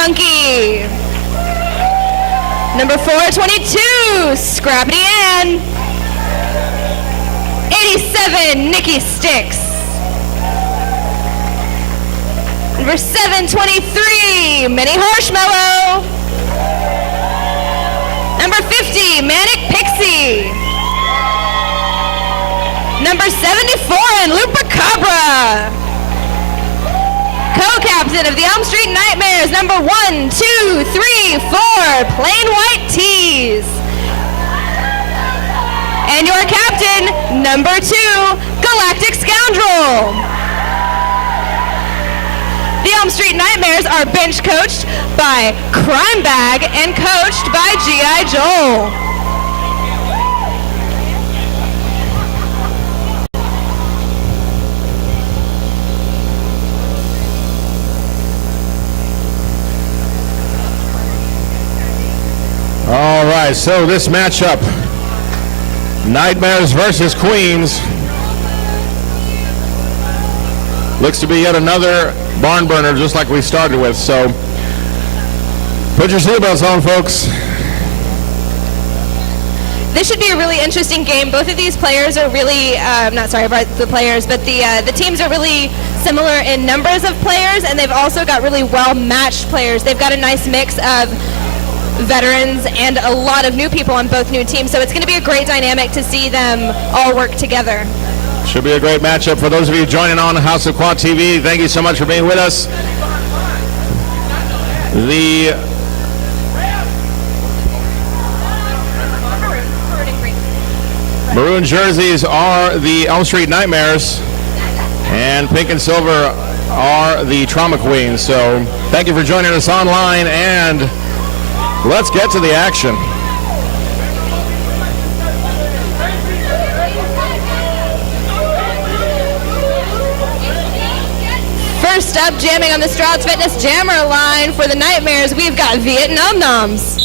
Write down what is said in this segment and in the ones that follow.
Monkey. Number 422, Scrappy Ann. 87, Nikki Sticks. Number 723, Mini Horsemellow. Number 50, Manic Pixie. Number 74, and Lupacabra. Co-captain of the Elm Street Nightmares, number 1, 2, 3, 4, Plain White Tees. And your captain, number 2, Galactic Scoundrel. The Elm Street Nightmares are bench coached by Crime Bag and coached by G.I. Joel. All right, so this matchup, Nightmares versus Queens, looks to be yet another barn burner, just like we started with. So put your seatbelts on, folks. This should be a really interesting game. Both of these players are really, not sorry about the players, but the teams are really similar in numbers of players, and they've also got really well-matched players. They've got a nice mix of veterans and a lot of new people on both new teams, so it's going to be a great dynamic to see them all work together. Should be a great matchup. For those of you joining on House of Quad TV, thank you so much for being with us. The maroon jerseys are the Elm Street Nightmares, and pink and silver are the Trauma Queens. So thank you for joining us online, and let's get to the action. First up, jamming on the Strouds Fitness Jammer line for the Nightmares, we've got Vietnam Noms.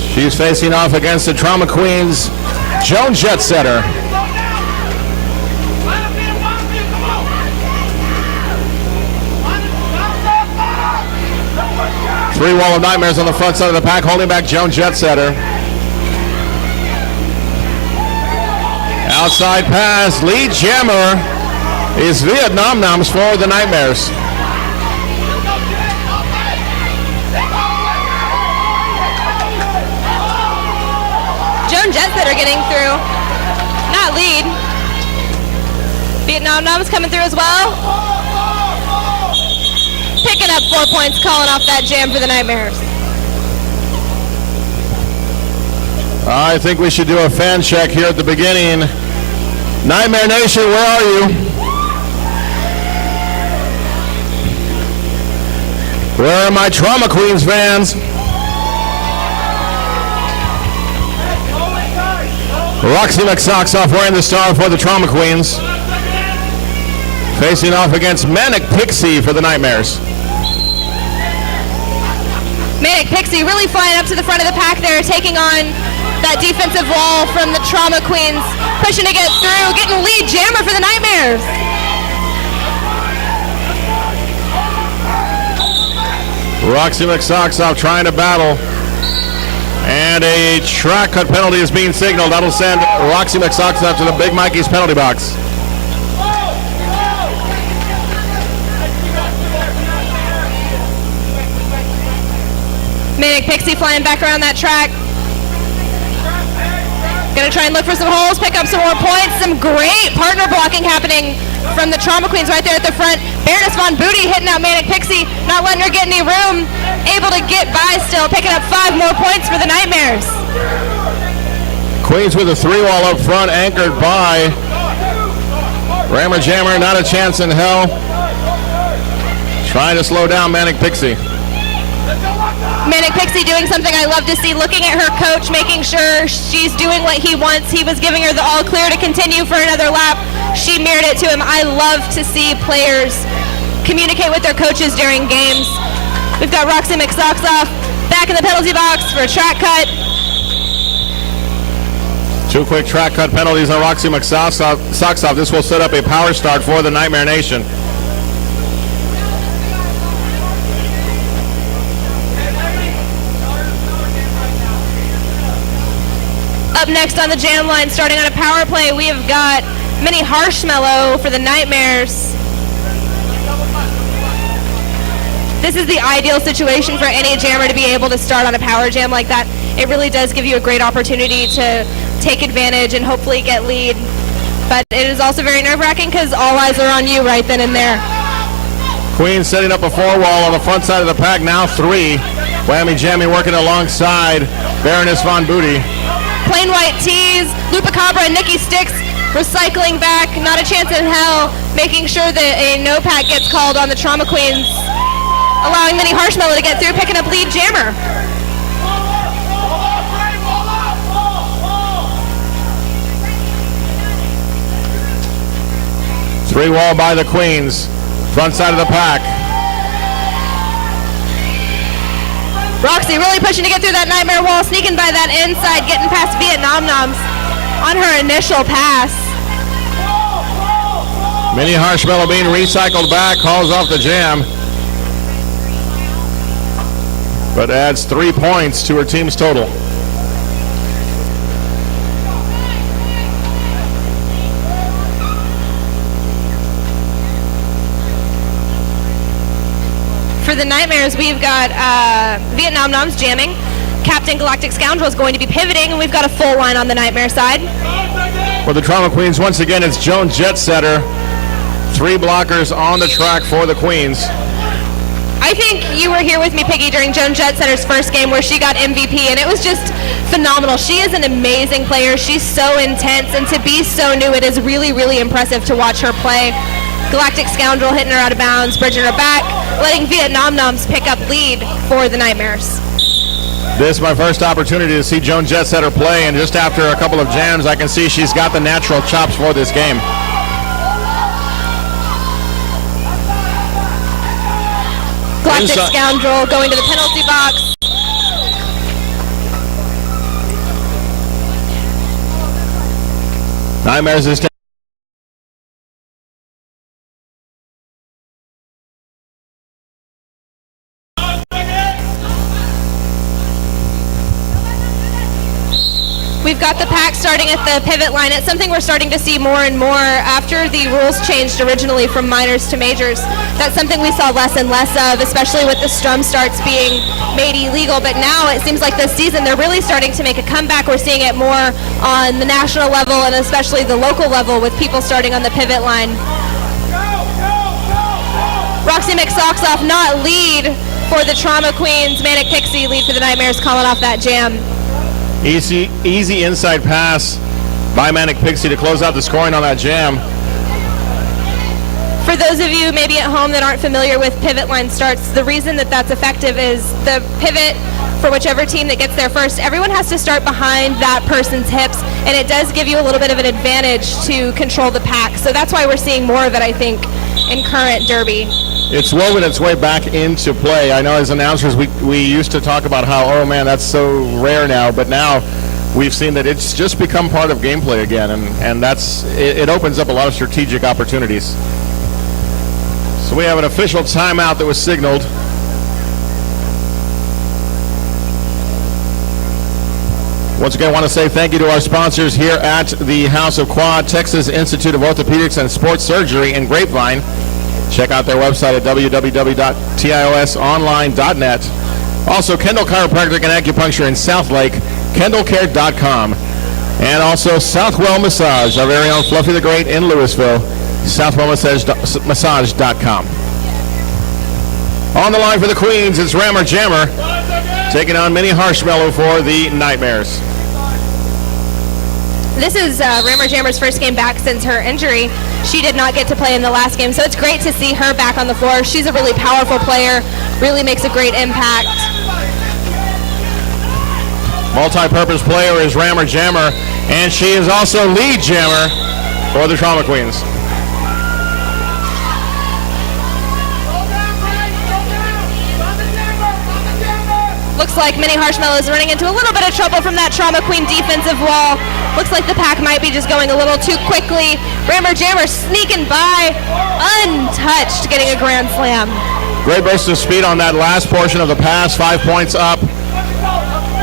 She's facing off against the Trauma Queens, Joan Jetsetter. Three wall of Nightmares on the front side of the pack, holding back Joan Jetsetter. Outside pass, lead jammer is Vietnam Noms for the Nightmares. Joan Jetsetter getting through, not lead. Vietnam Noms coming through as well. Picking up 4 points, calling off that jam for the Nightmares. I think we should do a fan check here at the beginning. Nightmare Nation, where are you? Where are my Trauma Queens fans? Roxy McSocksoff wearing the star for the Trauma Queens. Facing off against Manic Pixie for the Nightmares. Manic Pixie really flying up to the front of the pack there, taking on that defensive wall from the Trauma Queens, pushing to get through, getting lead jammer for the Nightmares. Roxy McSocksoff trying to battle. And a track cut penalty is being signaled. That'll send Roxy McSocksoff to the Big Mikey's penalty box. Manic Pixie flying back around that track. Gonna try and look for some holes, pick up some more points. Some great partner blocking happening from the Trauma Queens right there at the front. Baroness Von Booty hitting out Manic Pixie, not letting her get any room. Able to get by still, picking up 5 more points for the Nightmares. Queens with a 3-wall up front, anchored by Rammer Jammer, not a chance in hell. Trying to slow down Manic Pixie. Manic Pixie doing something I love to see, looking at her coach, making sure she's doing what he wants. He was giving her the all clear to continue for another lap. She mirrored it to him. I love to see players communicate with their coaches during games. We've got Roxy McSocksoff back in the penalty box for a track cut. 2 quick track cut penalties on Roxy McSocksoff. This will set up a power start for the Nightmare Nation. Up next on the jam line, starting on a power play, we have got Mini Harshmellow for the Nightmares. This is the ideal situation for any jammer to be able to start on a power jam like that. It really does give you a great opportunity to take advantage and hopefully get lead. But it is also very nerve-wracking because all eyes are on you right then and there. Queens setting up a 4-wall on the front side of the pack, now 3. Whammy Jammy working alongside Baroness Von Booty. Plain White Tees, Lupacabra and Nikki Sticks recycling back, not a chance in hell, making sure that a no pack gets called on the Trauma Queens, allowing Mini Harshmellow to get through, picking up lead jammer. Three wall by the Queens, front side of the pack. Roxy really pushing to get through that Nightmare wall, sneaking by that inside, getting past Vietnam Noms on her initial pass. Mini Harshmellow being recycled back, calls off the jam, but adds 3 points to her team's total. For the Nightmares, we've got Vietnam Noms jamming. Captain Galactic Scoundrel is going to be pivoting, and we've got a full line on the Nightmare side. For the Trauma Queens, once again, it's Joan Jetsetter. 3 blockers on the track for the Queens. I think you were here with me, Piggy, during Joan Jetsetter's first game where she got MVP, and it was just phenomenal. She is an amazing player. She's so intense, and to be so new, it is really, really impressive to watch her play. Galactic Scoundrel hitting her out of bounds, bridging her back, letting Vietnam Noms pick up lead for the Nightmares. This is my first opportunity to see Joan Jetsetter play, and just after a couple of jams, I can see she's got the natural chops for this game. Galactic Scoundrel going to the penalty box. Nightmares is We've got the pack starting at the pivot line. It's something we're starting to see more and more after the rules changed originally from minors to majors. That's something we saw less and less of, especially with the strum starts being made illegal. But now it seems like this season they're really starting to make a comeback. We're seeing it more on the national level and especially the local level with people starting on the pivot line. Roxy McSocksoff not lead for the Trauma Queens. Manic Pixie lead for the Nightmares, calling off that jam. Easy inside pass by Manic Pixie to close out the scoring on that jam. For those of you maybe at home that aren't familiar with pivot line starts, the reason that that's effective is the pivot for whichever team that gets there first, everyone has to start behind that person's hips, and it does give you a little bit of an advantage to control the pack. So that's why we're seeing more of it, I think, in current Derby. It's woven its way back into play. I know as announcers we used to talk about how, oh man, that's so rare now, but now we've seen that it's just become part of gameplay again, and it opens up a lot of strategic opportunities. So we have an official timeout that was signaled. Once again, I want to say thank you to our sponsors here at the House of Quad, Texas Institute of Orthopedics and Sports Surgery in Grapevine. Check out their website at www.tiosonline.net. Also, Kendall Chiropractic and Acupuncture in South Lake, kendallcare.com. And also Southwell Massage, our very own Fluffy the Great in Louisville, southwellmassage.com. On the line for the Queens, it's Rammer Jammer taking on Mini Harshmellow for the Nightmares. This is Rammer Jammer's first game back since her injury. She did not get to play in the last game, so it's great to see her back on the floor. She's a really powerful player, really makes a great impact. Multi-purpose player is Rammer Jammer, and she is also lead jammer for the Trauma Queens. Looks like Mini Harshmellow is running into a little bit of trouble from that Trauma Queen defensive wall. Looks like the pack might be just going a little too quickly. Rammer Jammer sneaking by, untouched, getting a grand slam. Great burst of speed on that last portion of the pass, 5 points up.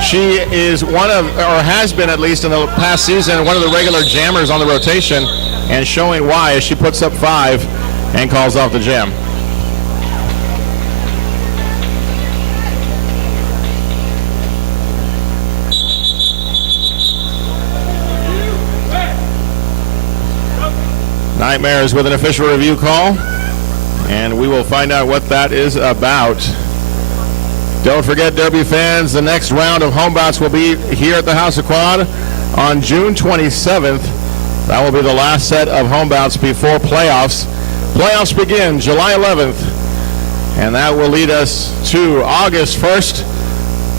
She is one of, or has been at least in the past season, one of the regular jammers on the rotation, and showing why as she puts up 5 and calls off the jam. Nightmares with an official review call, and we will find out what that is about. Don't forget, Derby fans, the next round of home bouts will be here at the House of Quad on June 27th. That will be the last set of home bouts before playoffs. Playoffs begin July 11th, and that will lead us to August 1st,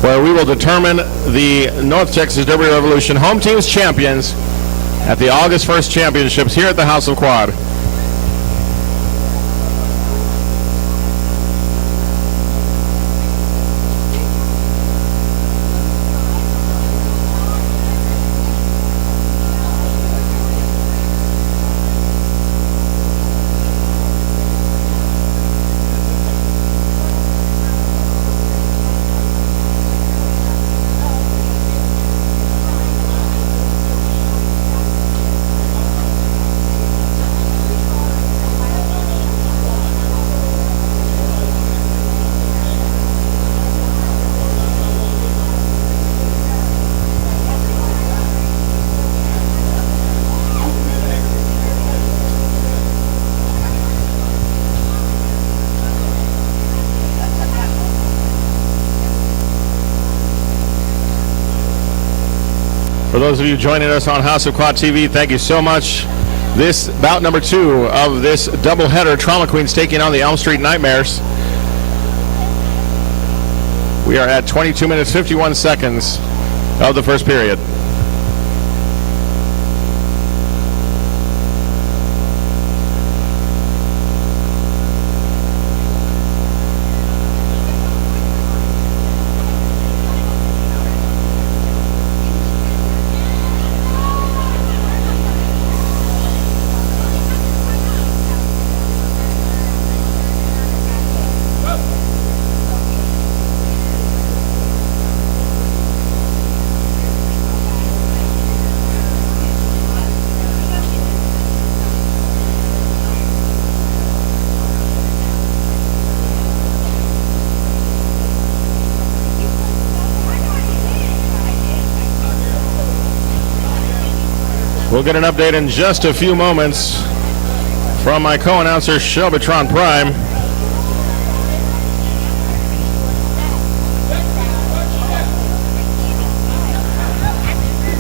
where we will determine the North Texas Derby Revolution home team's champions at the August 1st championships here at the House of Quad. For those of you joining us on House of Quad TV, thank you so much. This bout number 2 of this doubleheader, Trauma Queens taking on the Elm Street Nightmares. We are at 22 minutes 51 seconds of the first period. We'll get an update in just a few moments from my co-announcer, Shelbytron Prime.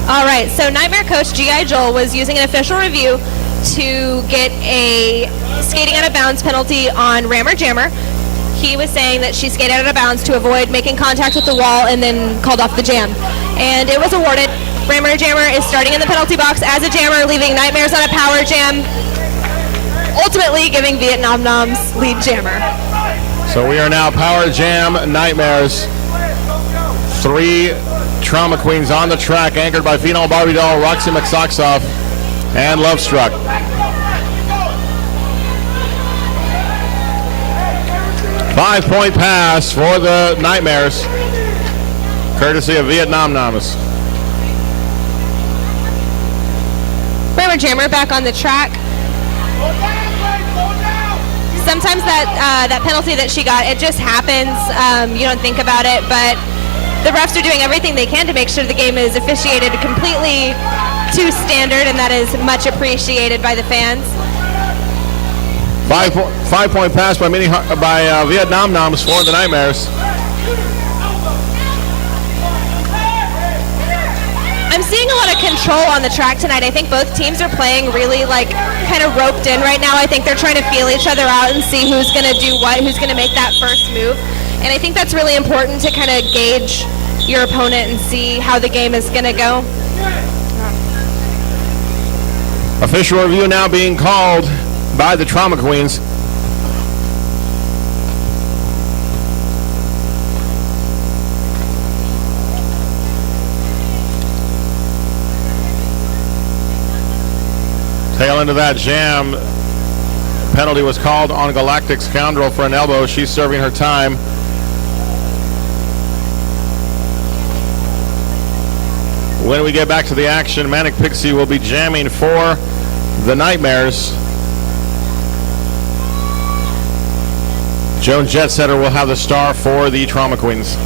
All right, so Nightmare coach G.I. Joel was using an official review to get a skating out of bounds penalty on Rammer Jammer. He was saying that she skated out of bounds to avoid making contact with the wall and then called off the jam. And it was awarded. Rammer Jammer is starting in the penalty box as a jammer, leaving Nightmares on a power jam, ultimately giving Vietnam Noms lead jammer. So we are now power jam Nightmares. 3 Trauma Queens on the track, anchored by Phenol Barbie Doll, Roxy McSocksoff, and Love Struck. Five-point pass for the Nightmares, courtesy of Vietnam Noms. Rammer Jammer back on the track. Sometimes that penalty that she got, it just happens. You don't think about it, but the refs are doing everything they can to make sure the game is officiated completely to standard, and that is much appreciated by the fans. Five-point pass by Vietnam Noms for the Nightmares. I'm seeing a lot of control on the track tonight. I think both teams are playing really kind of roped in right now. I think they're trying to feel each other out and see who's going to do what, who's going to make that first move. And I think that's really important to kind of gauge your opponent and see how the game is going to go. Official review now being called by the Trauma Queens. Tail end of that jam. Penalty was called on Galactic Scoundrel for an elbow. She's serving her time. When we get back to the action, Manic Pixie will be jamming for the Nightmares. Joan Jetsetter will have the star for the Trauma Queens.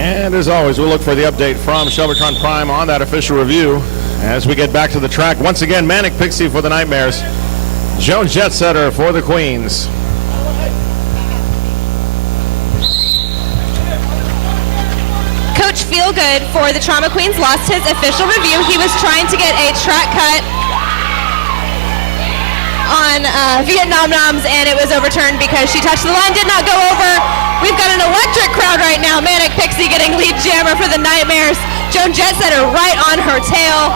And as always, we'll look for the update from Shelbertron Prime on that official review as we get back to the track. Once again, Manic Pixie for the Nightmares, Joan Jetsetter for the Queens. Coach Feelgood for the Trauma Queens lost his official review. He was trying to get a track cut on Vietnam Noms, and it was overturned because she touched the line, did not go over. We've got an electric crowd right now. Manic Pixie getting lead jammer for the Nightmares. Joan Jetsetter right on her tail.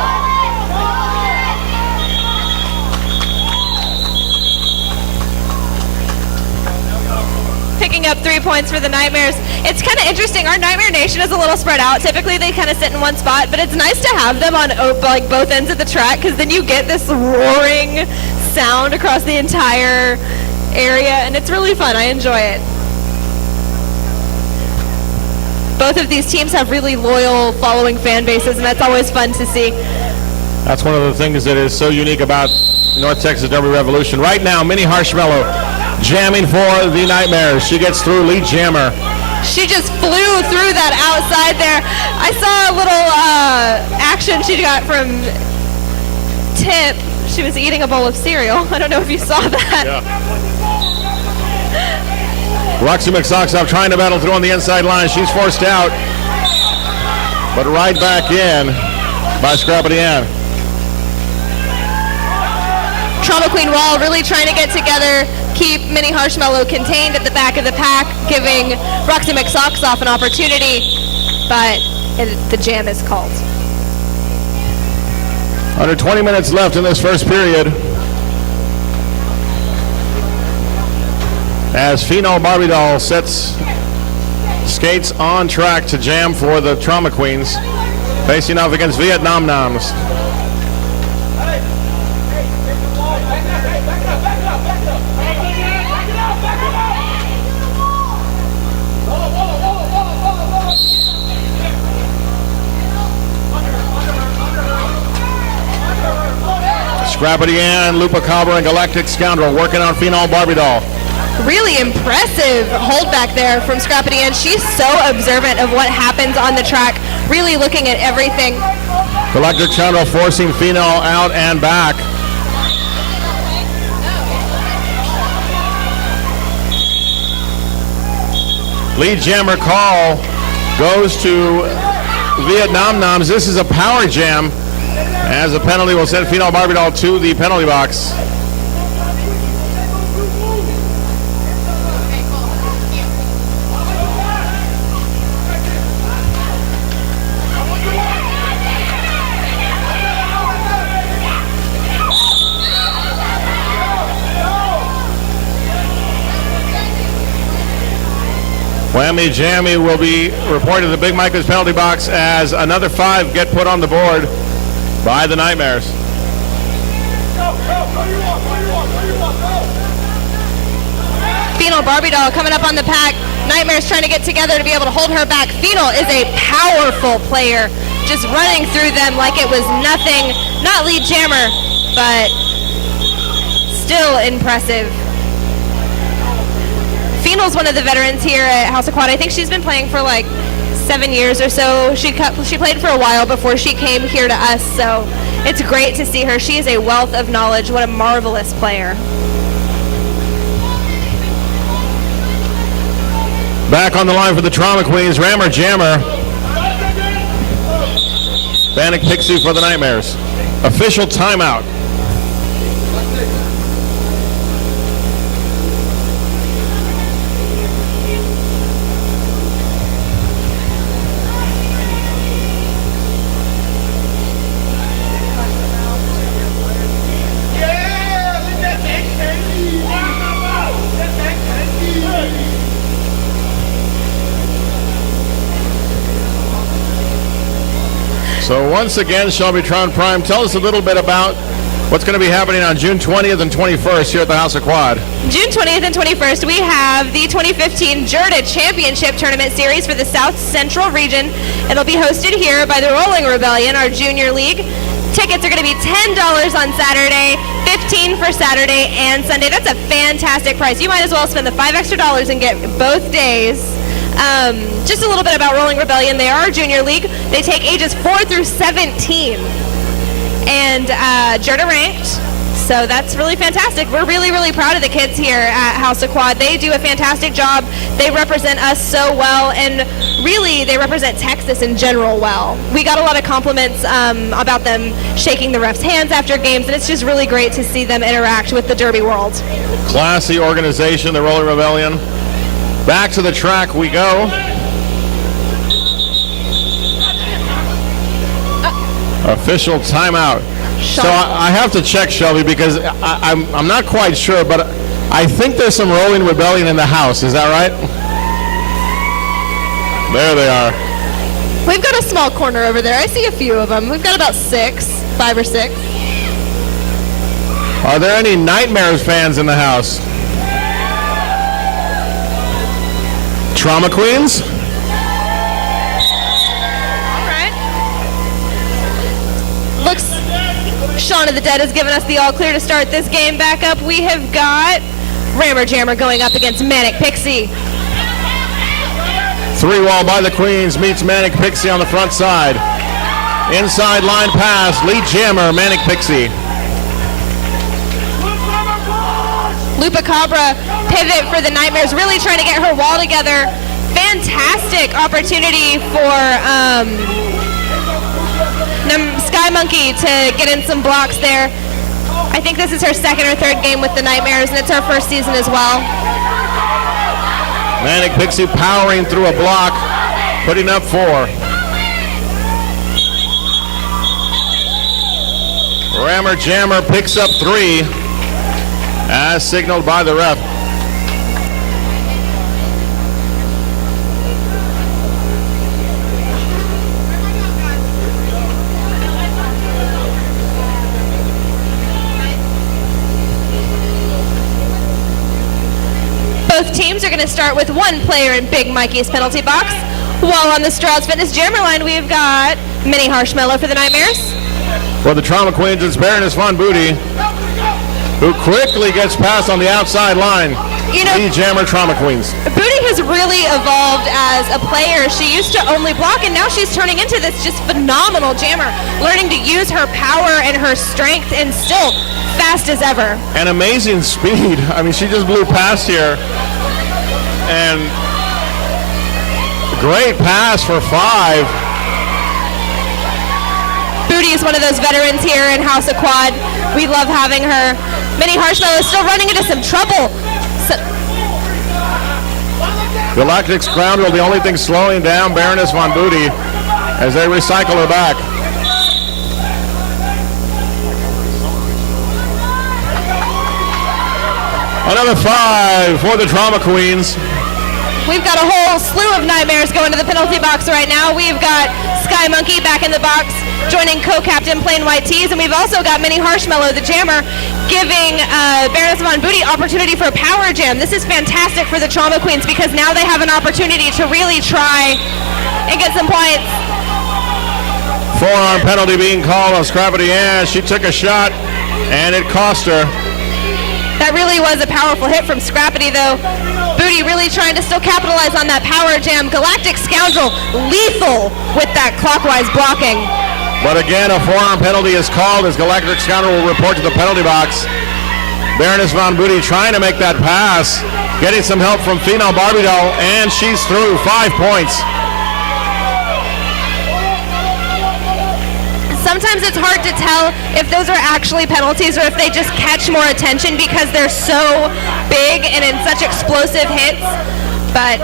Picking up 3 points for the Nightmares. It's kind of interesting. Our Nightmare Nation is a little spread out. Typically they kind of sit in one spot, but it's nice to have them on like both ends of the track, because then you get this roaring sound across the entire area, and it's really fun. I enjoy it. Both of these teams have really loyal following fan bases, and that's always fun to see. That's one of the things that is so unique about North Texas Derby Revolution. Right now, Minnie Harshmello jamming for the Nightmares. She gets through lead jammer. She just flew through that outside there. I saw a little action she got from Tip. She was eating a bowl of cereal. I don't know if you saw that. Yeah. Roxy McSoxoff trying to battle through on the inside line. She's forced out, but right back in by Scrappity Ann. Trauma Queen Wall really trying to get together, keep Minnie Harshmello contained at the back of the pack, giving Roxy McSoxoff an opportunity, but the jam is called. Under 20 minutes left in this first period, as Phenol Barbie Doll sets skates on track to jam for the Trauma Queens, facing off against Vietnam Noms. Scrappity Ann, Lupa Cobra, and Galactic Scoundrel working on Phenol Barbie Doll. Really impressive hold back there from Scrappity Ann. She's so observant of what happens on the track, really looking at everything. Galactic Scoundrel forcing Phenol out and back. Lead jammer call goes to Vietnam Noms. This is a power jam, as a penalty will send Phenol Barbie Doll to the penalty box. Whammy Jammy will be reported to the Big Micah's penalty box as another 5 get put on the board by the Nightmares. Phenol Barbie Doll coming up on the pack. Nightmares trying to get together to be able to hold her back. Phenol is a powerful player, just running through them like it was nothing. Not lead jammer, but still impressive. Phenol's one of the veterans here at House of Quad. I think she's been playing for like 7 years or so. She played for a while before she came here to us, so it's great to see her. She is a wealth of knowledge. What a marvelous player. Back on the line for the Trauma Queens, Rammer Jammer. Bannock Pixie for the Nightmares. Official timeout. So once again, Shelbytron Prime, tell us a little bit about what's going to be happening on June 20th and 21st here at the House of Quad. June 20th and 21st, we have the 2015 JERTA Championship Tournament Series for the South Central region. It'll be hosted here by the Rolling Rebellion, our junior league. Tickets are going to be $10 on Saturday, $15 for Saturday and Sunday. That's a fantastic price. You might as well spend the $5 extra and get both days. Just a little bit about Rolling Rebellion. They are a junior league. They take ages 4 through 17 and JERTA ranked. So that's really fantastic. We're really, really proud of the kids here at House of Quad. They do a fantastic job. They represent us so well, and really they represent Texas in general well. We got a lot of compliments about them shaking the refs' hands after games, and it's just really great to see them interact with the Derby world. Classy organization, the Rolling Rebellion. Back to the track we go. Official timeout. So I have to check, Shelby, because I'm not quite sure, but I think there's some Rolling Rebellion in the house. Is that right? There they are. We've got a small corner over there. I see a few of them. We've got about 5 or 6. Are there any Nightmares fans in the house? Trauma Queens? All right. Looks Shaun of the Dead has given us the all clear to start this game. Back up, we have got Rammer Jammer going up against Manic Pixie. 3-wall by the Queens meets Manic Pixie on the front side. Inside line pass, lead jammer, Manic Pixie. Lupacabra pivot for the Nightmares, really trying to get her wall together. Fantastic opportunity for Sky Monkey to get in some blocks there. I think this is her second or third game with the Nightmares, and it's her first season as well. Manic Pixie powering through a block, putting up 4. Rammer Jammer picks up 3, as signaled by the ref. Both teams are going to start with one player in Big Mikey's penalty box. While on the Strauss Fitness Jammer line, we've got Mini Harshmellow for the Nightmares. For the Trauma Queens, it's Baroness Von Booty, who quickly gets past on the outside line. You know, lead jammer, Trauma Queens. Booty has really evolved as a player. She used to only block, and now she's turning into this just phenomenal jammer, learning to use her power and her strength, and still fast as ever. And amazing speed. I mean, she just blew past here. And great pass for 5. Booty is one of those veterans here in House of Quad. We love having her. Minnie Harshmallow is still running into some trouble. Galactic Scoundrel, the only thing slowing down Baroness Von Booty as they recycle her back. Another 5 for the Trauma Queens. We've got a whole slew of Nightmares going to the penalty box right now. We've got Sky Monkey back in the box, joining co-captain Plain White Tees, and we've also got Minnie Harshmallow, the jammer, giving Baroness Von Booty opportunity for a power jam. This is fantastic for the Trauma Queens because now they have an opportunity to really try and get some points. Forearm penalty being called on Scrappy Ann. She took a shot, and it cost her. That really was a powerful hit from Scrappy, though. Booty really trying to still capitalize on that power jam. Galactic Scoundrel lethal with that clockwise blocking. But again, a forearm penalty is called as Galactic Scoundrel will report to the penalty box. Baroness Von Booty trying to make that pass, getting some help from Female Barbie Doll, and she's through. 5 points. Sometimes it's hard to tell if those are actually penalties or if they just catch more attention because they're so big and in such explosive hits. But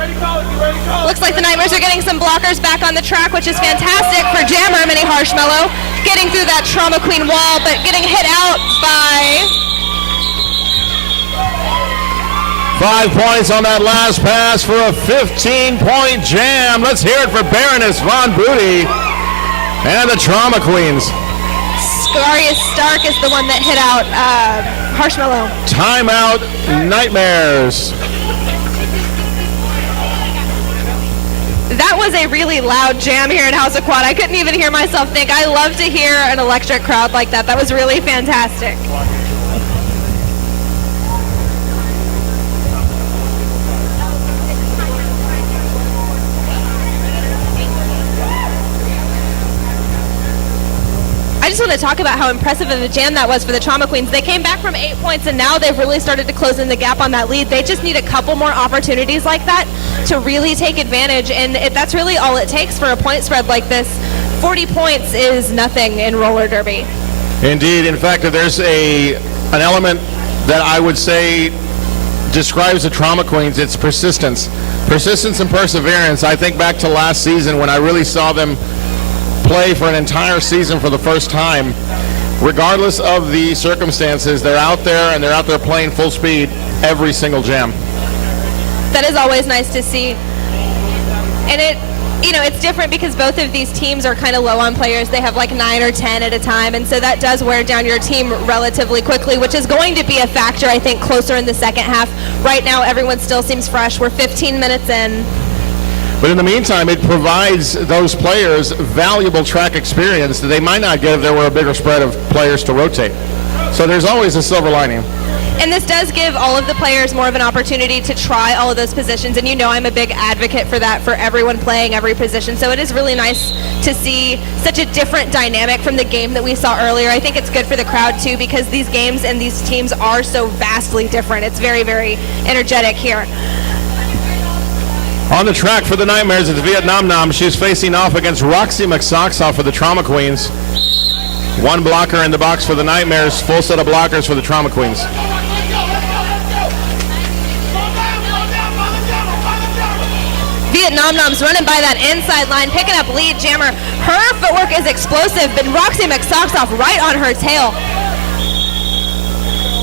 looks like the Nightmares are getting some blockers back on the track, which is fantastic for jammer Minnie Harshmallow, getting through that Trauma Queen wall, but getting hit out by 5 points on that last pass for a 15-point jam. Let's hear it for Baroness Von Booty and the Trauma Queens. Scarius Stark is the one that hit out Harshmallow. Timeout, Nightmares. That was a really loud jam here in House of Quad. I couldn't even hear myself think. I love to hear an electric crowd like that. That was really fantastic. I just want to talk about how impressive of a jam that was for the Trauma Queens. They came back from 8 points, and now they've really started to close in the gap on that lead. They just need a couple more opportunities like that to really take advantage, and that's really all it takes for a point spread like this. 40 points is nothing in roller derby. Indeed. In fact, there's an element that I would say describes the Trauma Queens. It's persistence. Persistence and perseverance. I think back to last season when I really saw them play for an entire season for the first time. Regardless of the circumstances, they're out there and they're out there playing full speed every single jam. That is always nice to see. And it's different because both of these teams are kind of low on players. They have like 9 or 10 at a time, and so that does wear down your team relatively quickly, which is going to be a factor, I think, closer in the second half. Right now, everyone still seems fresh. We're 15 minutes in. But in the meantime, it provides those players valuable track experience that they might not get if there were a bigger spread of players to rotate. So there's always a silver lining. And this does give all of the players more of an opportunity to try all of those positions. And you know I'm a big advocate for that, for everyone playing every position. So it is really nice to see such a different dynamic from the game that we saw earlier. I think it's good for the crowd, too, because these games and these teams are so vastly different. It's very, very energetic here. On the track for the Nightmares, it's Vietnam Nam. She's facing off against Roxy McSocksoff for the Trauma Queens. One blocker in the box for the Nightmares, full set of blockers for the Trauma Queens. Vietnam Nam's running by that inside line, picking up lead jammer. Her footwork is explosive, but Roxy McSocksoff right on her tail.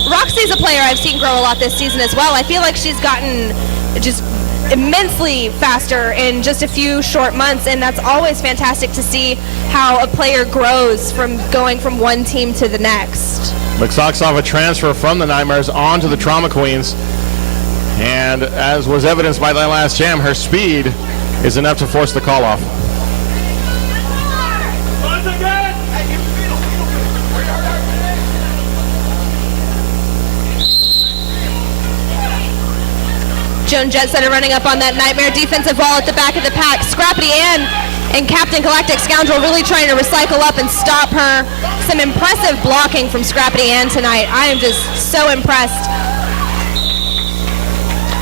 Roxy's a player I've seen grow a lot this season as well. I feel like she's gotten just immensely faster in just a few short months, and that's always fantastic to see how a player grows from going from one team to the next. McSocksoff a transfer from the Nightmares onto the Trauma Queens, and as was evidenced by that last jam, her speed is enough to force the call off. Joan Jetsetter running up on that Nightmare defensive wall at the back of the pack. Scrappy Ann and Captain Galactic Scoundrel really trying to recycle up and stop her. Some impressive blocking from Scrappy Ann tonight. I am just so impressed.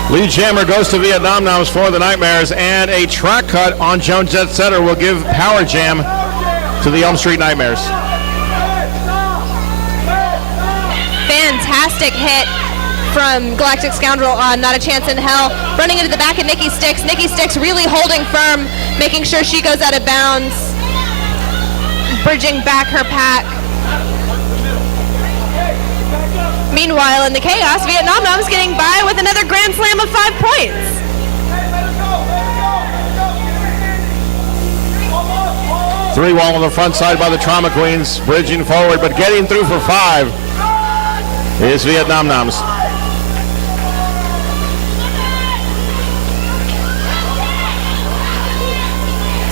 Lead jammer goes to Vietnam Noms for the Nightmares, and a track cut on Joan Jetsetter will give power jam to the Elm Street Nightmares. Fantastic hit from Galactic Scoundrel on Not a Chance in Hell. Running into the back of Nikki Styx. Nikki Styx really holding firm, making sure she goes out of bounds. Bridging back her pack. Meanwhile, in the chaos, Vietnam Nom's getting by with another Grand Slam of 5 points. Three wall on the front side by the Trauma Queens, bridging forward, but getting through for 5 is Vietnam Noms.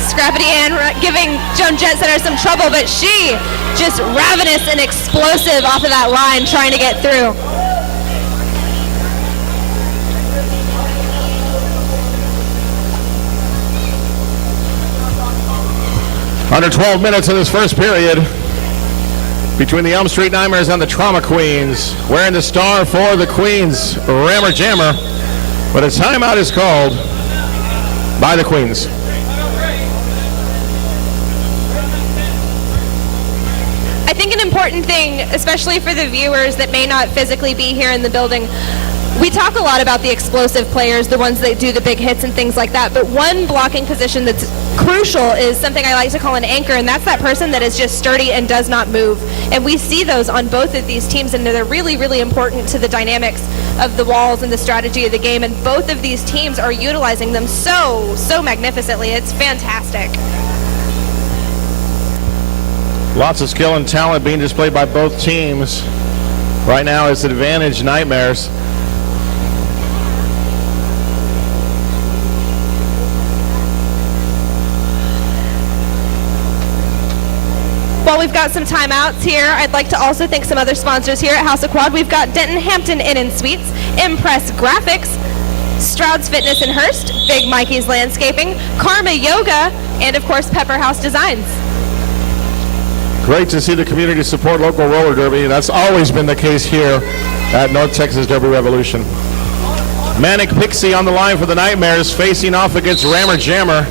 Scrappy Ann giving Joan Jet Center some trouble, but she just ravenous and explosive off of that line trying to get through. Under 12 minutes in this first period between the Elm Street Nightmares and the Trauma Queens. Wearing the star for the Queens, Rammer Jammer, but a timeout is called by the Queens. I think an important thing, especially for the viewers that may not physically be here in the building, we talk a lot about the explosive players, the ones that do the big hits and things like that, but one blocking position that's crucial is something I like to call an anchor, and that's that person that is just sturdy and does not move. And we see those on both of these teams, and they're really, really important to the dynamics of the walls and the strategy of the game, and both of these teams are utilizing them so magnificently. It's fantastic. Lots of skill and talent being displayed by both teams. Right now it's advantage Nightmares. While we've got some timeouts here, I'd like to also thank some other sponsors here at House of Quad. We've got Denton Hampton Inn and Suites, Impress Graphics, Stroud's Fitness and Hearst, Big Mikey's Landscaping, Karma Yoga, and of course Pepper House Designs. Great to see the community support local roller derby. That's always been the case here at North Texas Derby Revolution. Manic Pixie on the line for the Nightmares, facing off against Rammer Jammer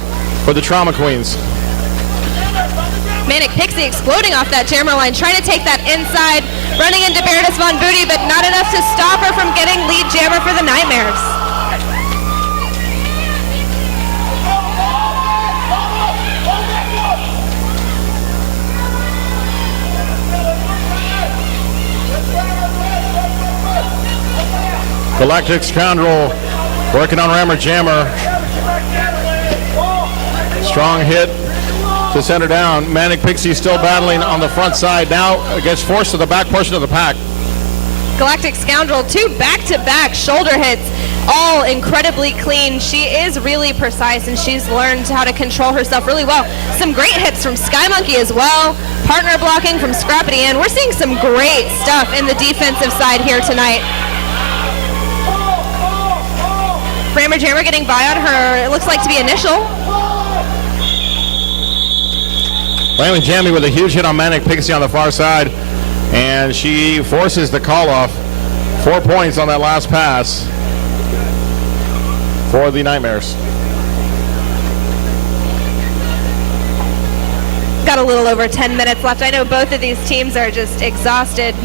for the Trauma Queens. Manic Pixie exploding off that jammer line, trying to take that inside, running into Meredith Von Booty, but not enough to stop her from getting lead jammer for the Nightmares. Galactic Scoundrel working on Rammer Jammer. Strong hit to center down. Manic Pixie still battling on the front side. Now gets forced to the back portion of the pack. Galactic Scoundrel, 2 back-to-back shoulder hits, all incredibly clean. She is really precise, and she's learned how to control herself really well. Some great hits from Sky Monkey as well. Partner blocking from Scrappy Ann. We're seeing some great stuff in the defensive side here tonight. Rammer Jammer getting by on her, it looks like to be initial. Rammer Jammy with a huge hit on Manic Pixie on the far side, and she forces the call off. 4 points on that last pass for the Nightmares. Got a little over 10 minutes left. I know both of these teams are just exhausted.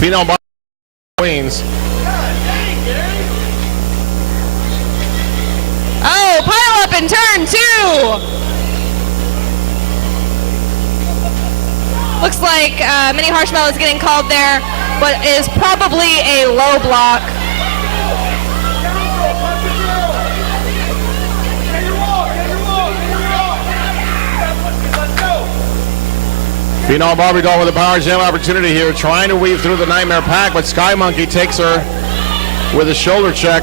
Phenom Queens. Oh, pile up in turn 2. Looks like Mini Harshmell is getting called there, but is probably a low block. Phenom Barbie Doll with a power jam opportunity here, trying to weave through the Nightmare pack, but Sky Monkey takes her with a shoulder check.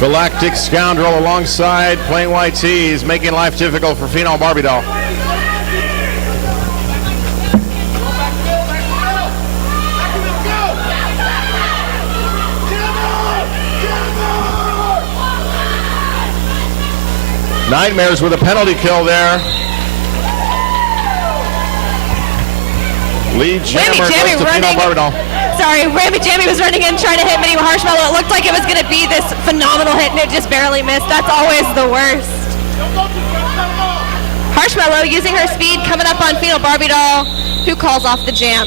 Galactic Scoundrel alongside Plain White Tees, making life difficult for Phenom Barbie Doll. Nightmares with a penalty kill there. Lead jammer goes to Pino Barbadol. Sorry, Rammy Jammy was running in trying to hit Mini Marshmallow. It looked like it was going to be this phenomenal hit, and it just barely missed. That's always the worst. Marshmallow using her speed, coming up on Pino Barbadol, who calls off the jam.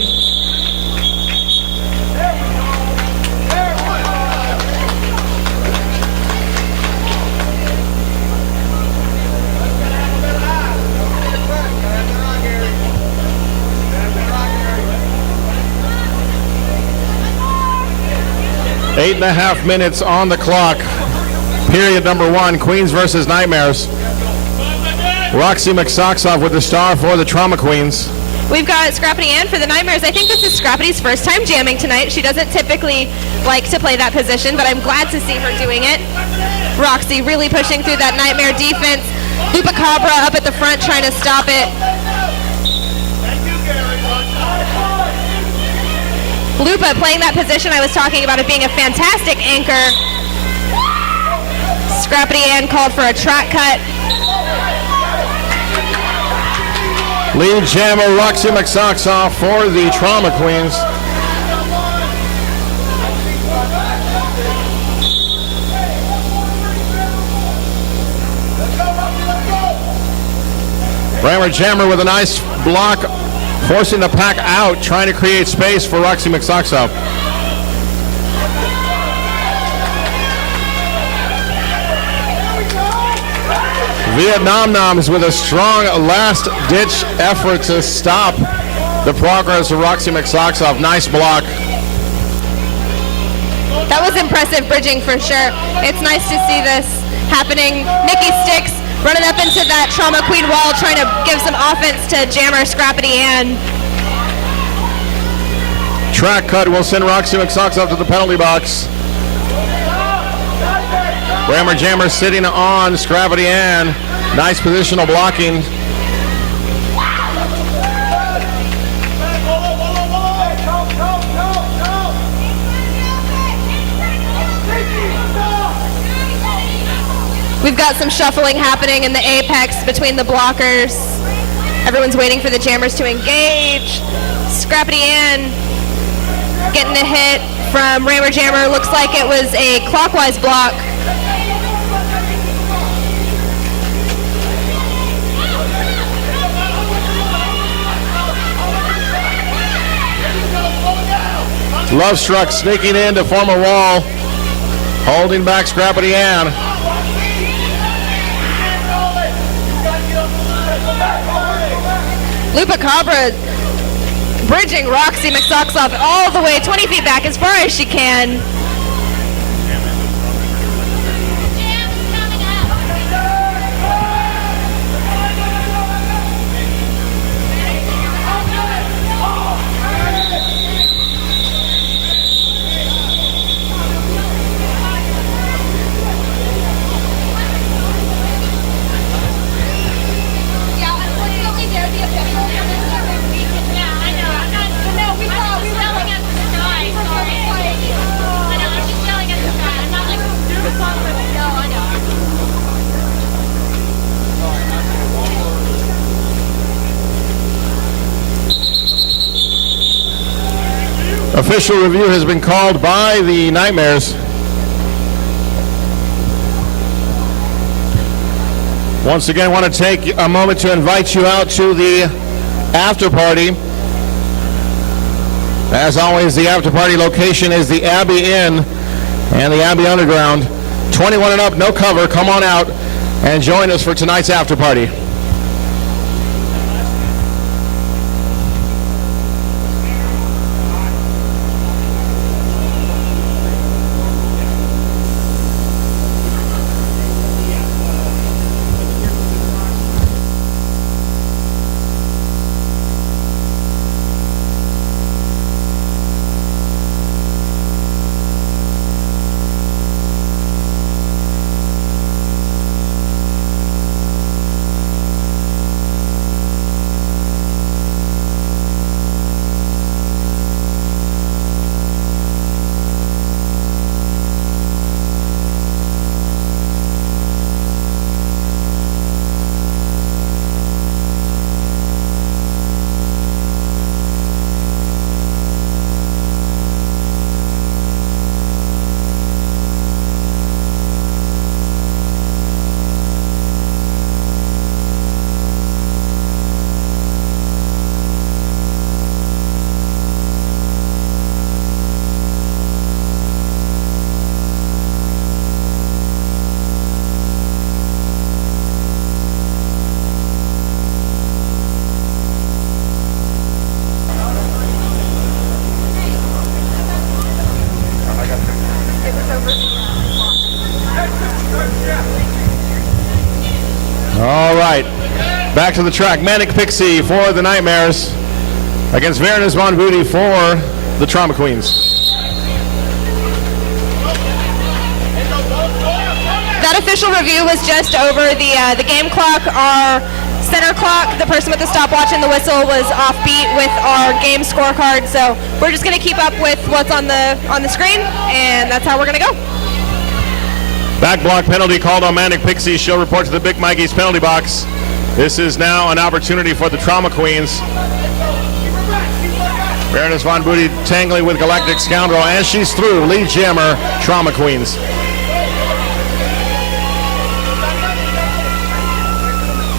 Eight and a half minutes on the clock. Period number 1, Queens versus Nightmares. Roxy McSoxoff with the star for the Trauma Queens. We've got Scrappy Ann for the Nightmares. I think this is Scrappy's first time jamming tonight. She doesn't typically like to play that position, but I'm glad to see her doing it. Roxy really pushing through that Nightmare defense. Lupa Cabra up at the front trying to stop it. Lupa playing that position I was talking about, it being a fantastic anchor. Scrappy Ann called for a track cut. Lead jammer Roxy McSoxoff for the Trauma Queens. Rammer Jammer with a nice block, forcing the pack out, trying to create space for Roxy McSoxoff. Vietnam Noms with a strong last-ditch effort to stop the progress of Roxy McSoxoff. Nice block. That was impressive bridging for sure. It's nice to see this happening. Nikki Sticks running up into that Trauma Queen wall, trying to give some offense to jammer Scrappy Ann. Track cut will send Roxy McSoxoff to the penalty box. Rammer Jammer sitting on Scrappy Ann. Nice positional blocking. We've got some shuffling happening in the apex between the blockers. Everyone's waiting for the jammers to engage. Scrappy Ann getting a hit from Rammer Jammer. Looks like it was a clockwise block. Love Struck sneaking in to form a wall, holding back Scrappy Ann. Lupa Cabra bridging Roxy McSoxoff all the way 20 feet back as far as she can. Official review has been called by the Nightmares. Once again, I want to take a moment to invite you out to the after party. As always, the after party location is the Abbey Inn and the Abbey Underground. 21 and up, no cover. Come on out and join us for tonight's after party. All right, back to the track. Manic Pixie for the Nightmares against Veronis Von Booty for the Trauma Queens. That official review was just over the game clock. Our center clock, the person with the stopwatch and the whistle, was offbeat with our game scorecard. So we're just going to keep up with what's on the screen, and that's how we're going to go. Back block penalty called on Manic Pixie. She'll report to the Big Mikey's penalty box. This is now an opportunity for the Trauma Queens. Veronis Von Booty tangling with Galactic Scoundrel, and she's through. Lead jammer, Trauma Queens.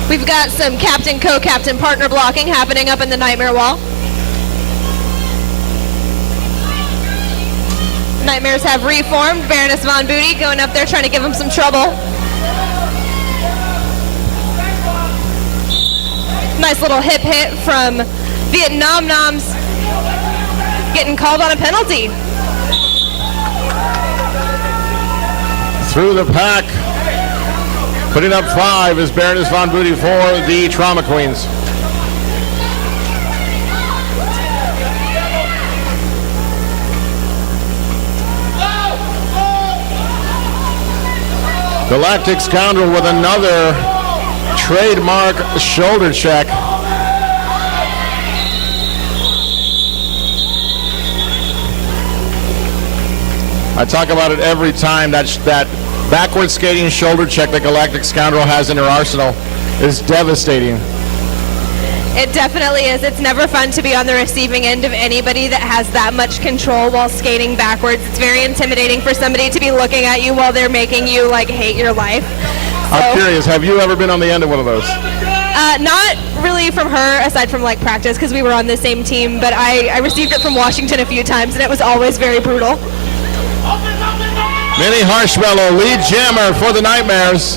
We've got some captain, co-captain, partner blocking happening up in the Nightmare wall. Nightmares have reformed. Veronis Von Booty going up there trying to give them some trouble. Nice little hip hit from Vietnam Noms, getting called on a penalty. Through the pack, putting up 5 is Veronis Von Booty for the Trauma Queens. Galactic Scoundrel with another trademark shoulder check. I talk about it every time. That backward skating shoulder check that Galactic Scoundrel has in her arsenal is devastating. It definitely is. It's never fun to be on the receiving end of anybody that has that much control while skating backwards. It's very intimidating for somebody to be looking at you while they're making you like hate your life. I'm curious, have you ever been on the end of one of those? Not really from her, aside from like practice, because we were on the same team, but I received it from Washington a few times, and it was always very brutal. Minnie Harshmello, lead jammer for the Nightmares.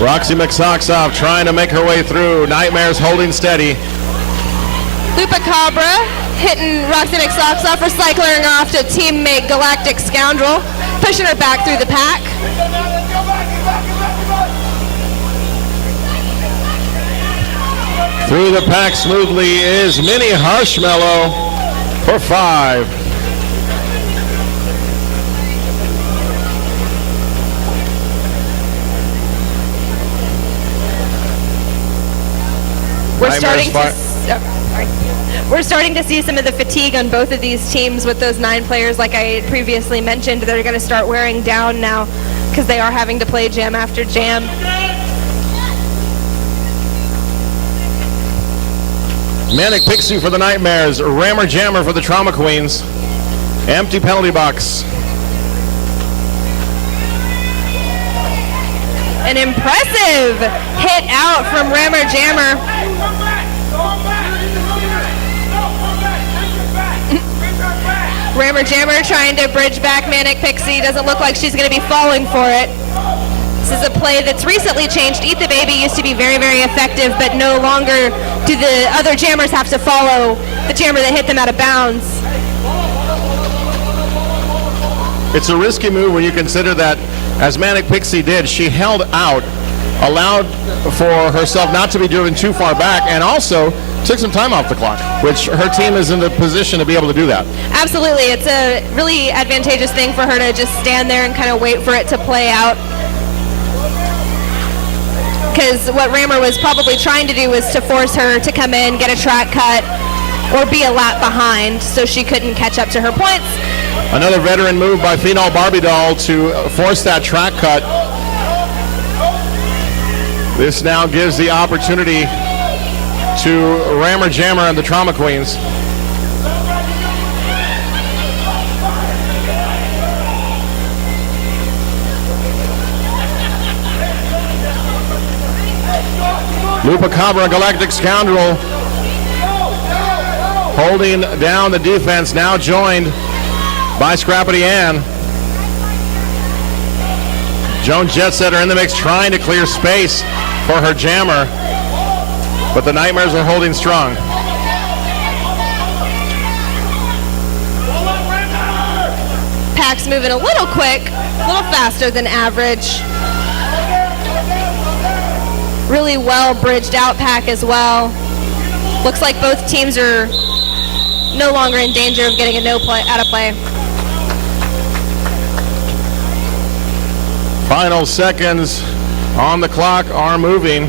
Roxy McSocksoff trying to make her way through. Nightmares holding steady. Lupa Cabra hitting Roxy McSocksoff, recycling off to teammate Galactic Scoundrel, pushing her back through the pack. Through the pack smoothly is Minnie Harshmello for 5. We're starting to see some of the fatigue on both of these teams with those 9 players, like I previously mentioned. They're going to start wearing down now because they are having to play jam after jam. Manic Pixie for the Nightmares, Rammer Jammer for the Trauma Queens. Empty penalty box. An impressive hit out from Rammer Jammer. Rammer Jammer trying to bridge back Manic Pixie. Doesn't look like she's going to be falling for it. This is a play that's recently changed. Eat the Baby used to be very, very effective, but no longer do the other jammers have to follow the jammer that hit them out of bounds. It's a risky move when you consider that, as Manic Pixie did, she held out, allowed for herself not to be driven too far back, and also took some time off the clock, which her team is in the position to be able to do that. Absolutely. It's a really advantageous thing for her to just stand there and kind of wait for it to play out. Because what Rammer was probably trying to do was to force her to come in, get a track cut, or be a lap behind so she couldn't catch up to her points. Another veteran move by Phenol Barbie Doll to force that track cut. This now gives the opportunity to Rammer Jammer and the Trauma Queens. Lupa Cabra, Galactic Scoundrel, holding down the defense, now joined by Scrappity Ann. Joan Jetsetter in the mix, trying to clear space for her jammer. but the Nightmares are holding strong. Pack's moving a little quick, a little faster than average. Really well bridged out pack as well. Looks like both teams are no longer in danger of getting a no play out of play. Final seconds on the clock are moving.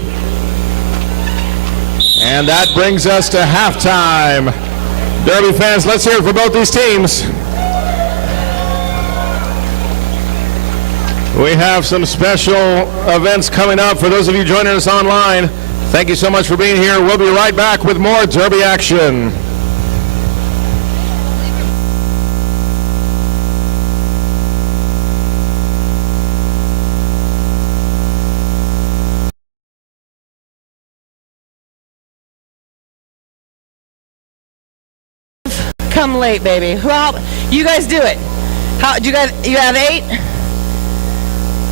And that brings us to halftime. Derby fans, let's hear it for both these teams. We have some special events coming up for those of you joining us online. Thank you so much for being here. We'll be right back with more Derby action. Come late, baby. Well, you guys do it. How do you have 8?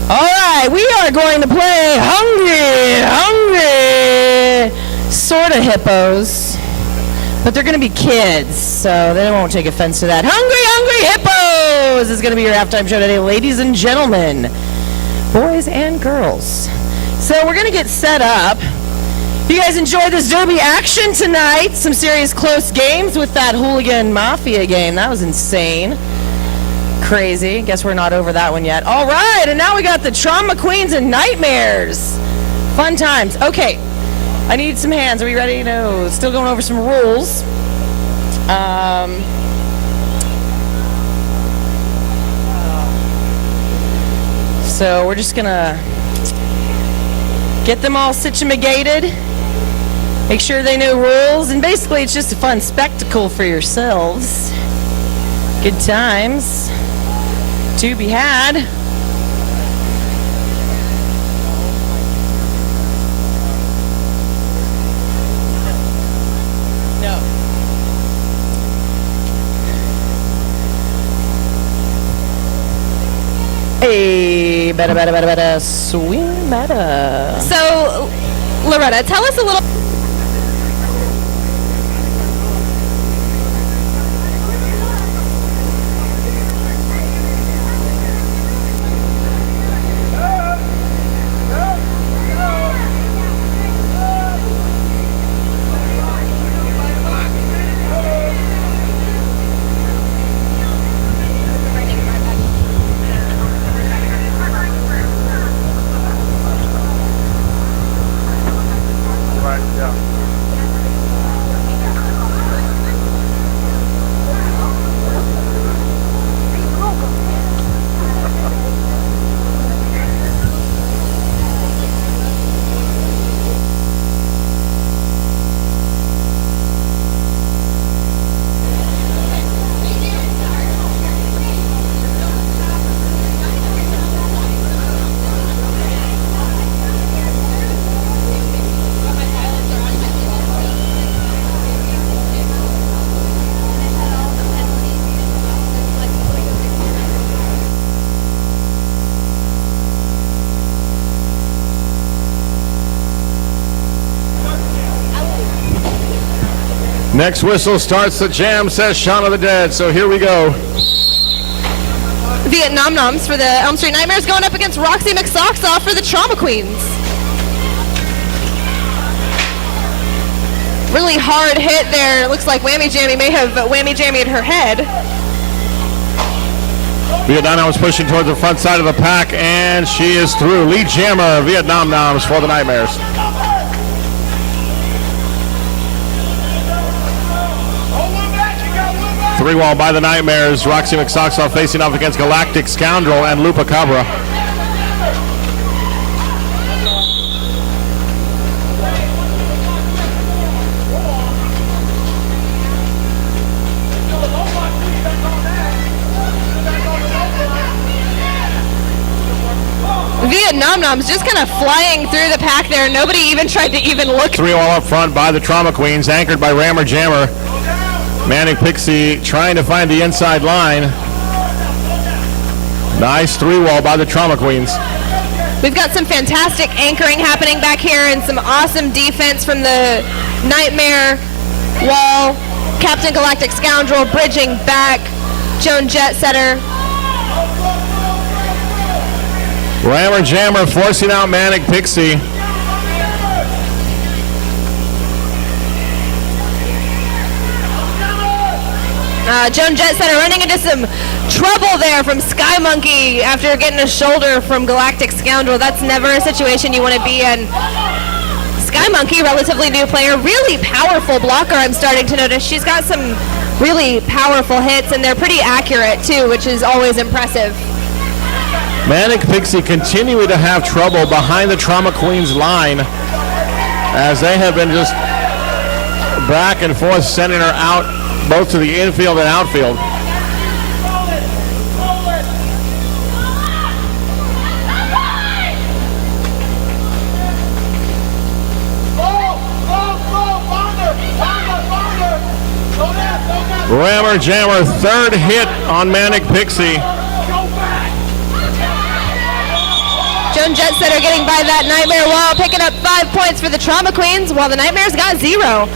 All right, we are going to play hungry sort of hippos, but they're going to be kids, so they won't take offense to that. Hungry hippos is going to be your halftime show today, ladies and gentlemen, boys and girls. So we're going to get set up. You guys enjoyed this Derby action tonight. Some serious close games with that Hooligan Mafia game. That was insane. Crazy. Guess we're not over that one yet. All right, and now we got the Trauma Queens and Nightmares. Fun times. Okay, I need some hands. Are we ready? No, still going over some rules. So we're just gonna get them all situated. Make sure they know rules, and basically it's just a fun spectacle for yourselves. Good times to be had. No. Hey, better, swing better. So, Loretta, tell us a little. Next whistle starts the jam, says Shaun of the Dead. So here we go. Vietnam Noms for the Elm Street Nightmares going up against Roxy McSocksaw for the Trauma Queens. Really hard hit there. It looks like Whammy Jammy may have whammy jammied her head. Vietnam was pushing towards the front side of the pack, and she is through. Lead jammer, Vietnam Noms for the Nightmares. Three wall by the Nightmares. Roxy McSocksaw facing off against Galactic Scoundrel and Lupa Cabra. Vietnam Noms just kind of flying through the pack there. Nobody even tried to even look. Three wall up front by the Trauma Queens, anchored by Rammer Jammer. Manning Pixie trying to find the inside line. Nice three wall by the Trauma Queens. We've got some fantastic anchoring happening back here and some awesome defense from the Nightmare Wall. Captain Galactic Scoundrel bridging back. Joan Jetsetter. Rammer Jammer forcing out Manic Pixie. Joan Jetsetter running into some trouble there from Sky Monkey after getting a shoulder from Galactic Scoundrel. That's never a situation you want to be in. Sky Monkey, relatively new player, really powerful blocker, I'm starting to notice. She's got some really powerful hits, and they're pretty accurate too, which is always impressive. Manic Pixie continuing to have trouble behind the Trauma Queens line as they have been just back and forth sending her out both to the infield and outfield. Rammer Jammer, third hit on Manic Pixie. Joan Jetsetter getting by that Nightmare Wall, picking up 5 points for the Trauma Queens, while the Nightmares got 0.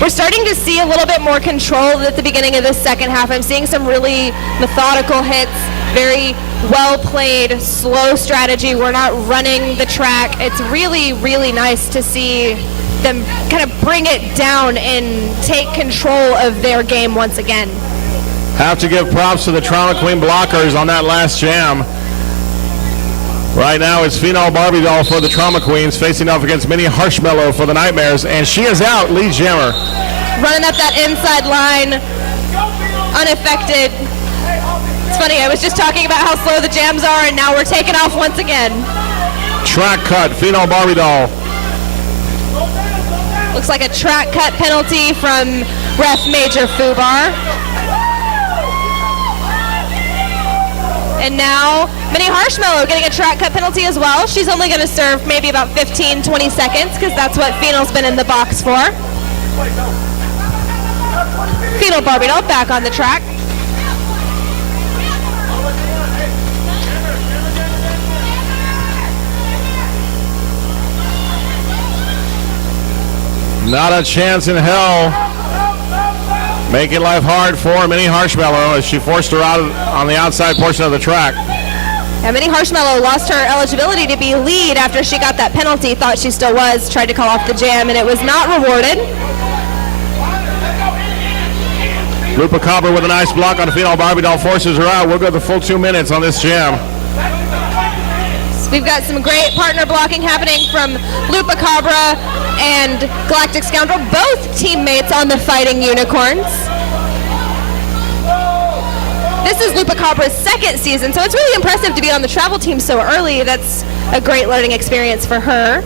We're starting to see a little bit more control at the beginning of this second half. I'm seeing some really methodical hits, very well played, slow strategy. We're not running the track. It's really, really nice to see them kind of bring it down and take control of their game once again. Have to give props to the Trauma Queen blockers on that last jam. Right now it's Phenol Barbie Doll for the Trauma Queens facing off against Mini Harshmallow for the Nightmares, and she is out, lead jammer. Running up that inside line, unaffected. It's funny, I was just talking about how slow the jams are, and now we're taking off once again. Track cut, Phenol Barbie Doll. Looks like a track cut penalty from Ref Major Fubar. And now Mini Harshmallow getting a track cut penalty as well. She's only going to serve maybe about 15, 20 seconds because that's what Phenol's been in the box for. Phenol Barbie Doll back on the track. Not a chance in hell. Making life hard for Mini Harshmallow as she forced her out on the outside portion of the track. And Mini Harshmallow lost her eligibility to be lead after she got that penalty. Thought she still was, tried to call off the jam, and it was not rewarded. Lupa Cobra with a nice block on Phenol Barbie Doll forces her out. We'll go the full 2 minutes on this jam. So we've got some great partner blocking happening from Lupa Cobra and Galactic Scoundrel, both teammates on the Fighting Unicorns. This is Lupa Cobra's second season, so it's really impressive to be on the travel team so early. That's a great learning experience for her.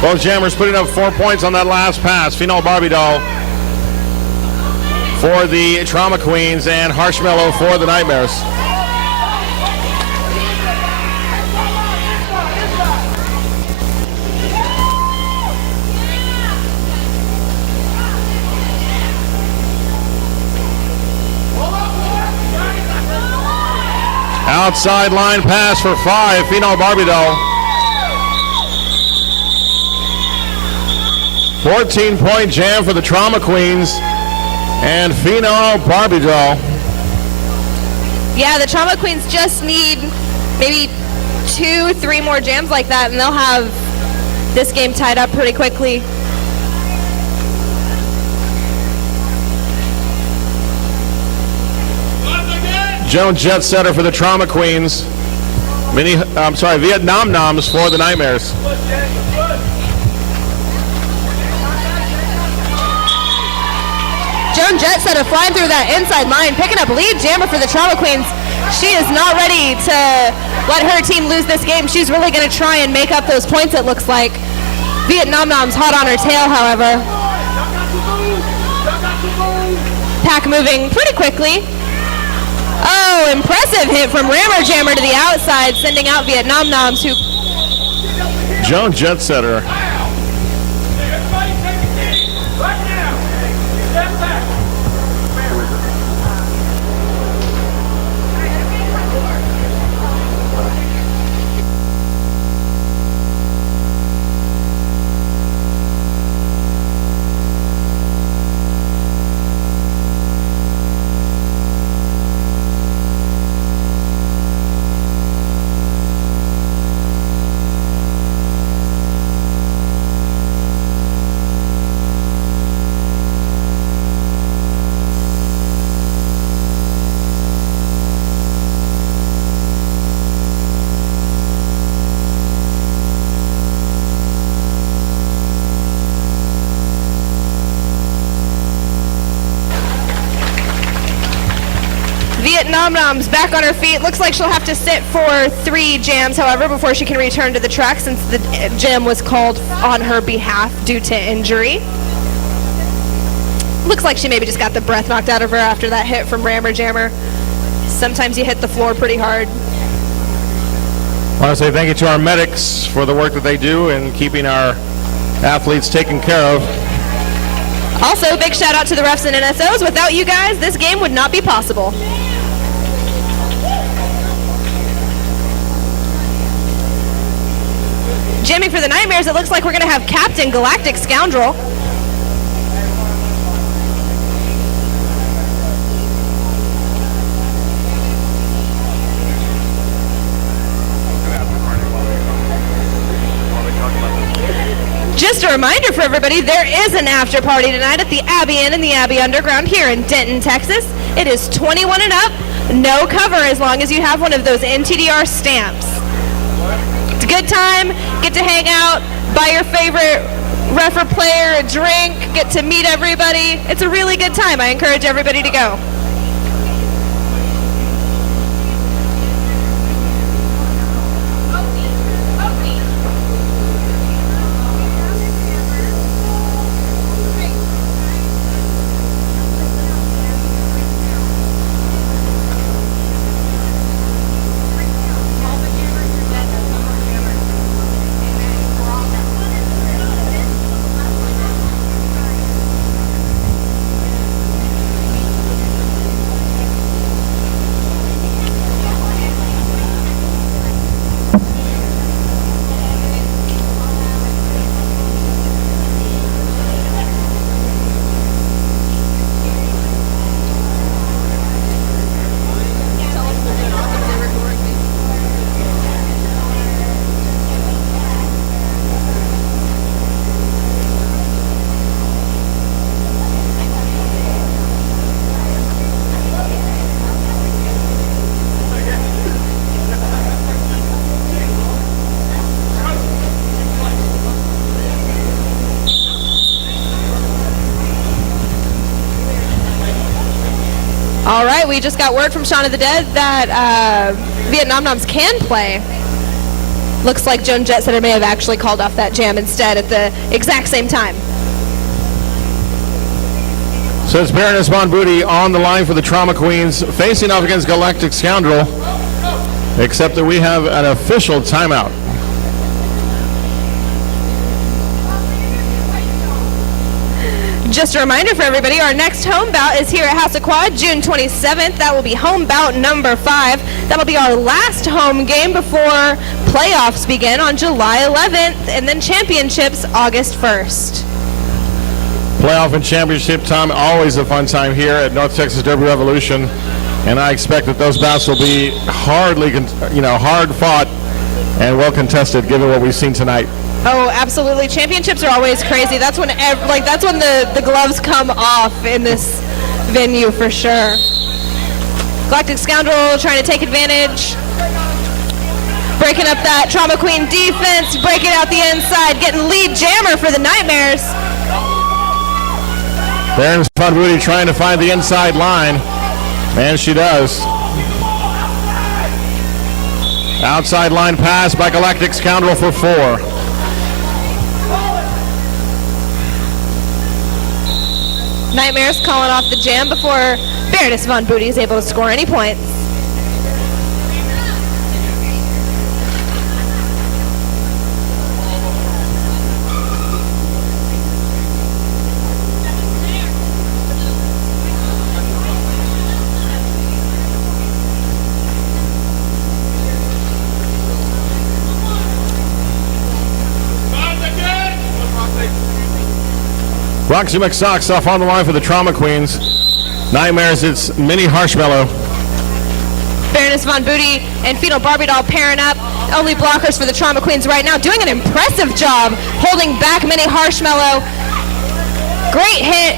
Both jammers putting up 4 points on that last pass. Phenol Barbie Doll for the Trauma Queens and Harshmallow for the Nightmares. Outside line pass for 5, Phenol Barbie Doll. 14-point jam for the Trauma Queens and Phenol Barbie Doll. Yeah, the Trauma Queens just need maybe 2-3 more jams like that, and they'll have this game tied up pretty quickly. Joan Jetsetter for the Trauma Queens. Vietnam Noms for the Nightmares. Joan Jetsetter flying through that inside line, picking up lead jammer for the Trauma Queens. She is not ready to let her team lose this game. She's really going to try and make up those points, it looks like. Vietnam Nom's hot on her tail, however. Pack moving pretty quickly. Oh, impressive hit from Rammer Jammer to the outside, sending out Vietnam Noms, who... Joan Jetsetter. Nom Nom's back on her feet. Looks like she'll have to sit for 3 jams, however, before she can return to the track since the jam was called on her behalf due to injury. Looks like she maybe just got the breath knocked out of her after that hit from Rammer Jammer. Sometimes you hit the floor pretty hard. I want to say thank you to our medics for the work that they do in keeping our athletes taken care of. Also, big shout out to the refs and NSOs. Without you guys, this game would not be possible. Jamming for the Nightmares, it looks like we're going to have Captain Galactic Scoundrel. Just a reminder for everybody, there is an after party tonight at the Abbey Inn in the Abbey Underground here in Denton, Texas. It is 21 and up, no cover as long as you have one of those NTDR stamps. It's a good time, get to hang out, buy your favorite ref or player a drink, get to meet everybody. It's a really good time. I encourage everybody to go. All right, we just got word from Shaun of the Dead that Vietnam Noms can play. Looks like Joan Jetsetter may have actually called off that jam instead at the exact same time. So it's Baroness Von Booty on the line for the Trauma Queens, facing off against Galactic Scoundrel, except that we have an official timeout. Just a reminder for everybody, our next home bout is here at House of Quad, June 27th. That will be home bout number 5. That'll be our last home game before playoffs begin on July 11th, and then championships August 1st. Playoff and championship time, always a fun time here at North Texas Derby Revolution, and I expect that those bouts will be hard fought and well contested, given what we've seen tonight. Oh, absolutely. Championships are always crazy. That's when the gloves come off in this venue for sure. Galactic Scoundrel trying to take advantage. Breaking up that Trauma Queen defense, breaking out the inside, getting lead jammer for the Nightmares. Baroness Von Booty trying to find the inside line, and she does. Outside line pass by Galactic Scoundrel for 4. Nightmares calling off the jam before Baroness Von Booty is able to score any points. Roxy McSocks off on the line for the Trauma Queens. Nightmares, it's Mini Harshmallow. Baroness Von Booty and Fetal Barbie Doll pairing up. Only blockers for the Trauma Queens right now. Doing an impressive job holding back Mini Harshmallow. Great hit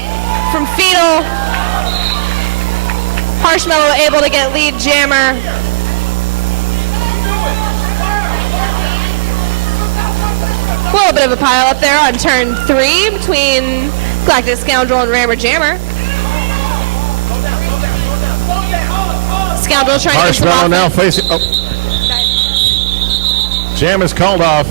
from Fetal. Harshmallow able to get lead jammer. A little bit of a pile up there on turn 3 between Galactic Scoundrel and Rammer Jammer. Scoundrel trying to get some Marshmallow now offense. facing. Oh. Jam is called off.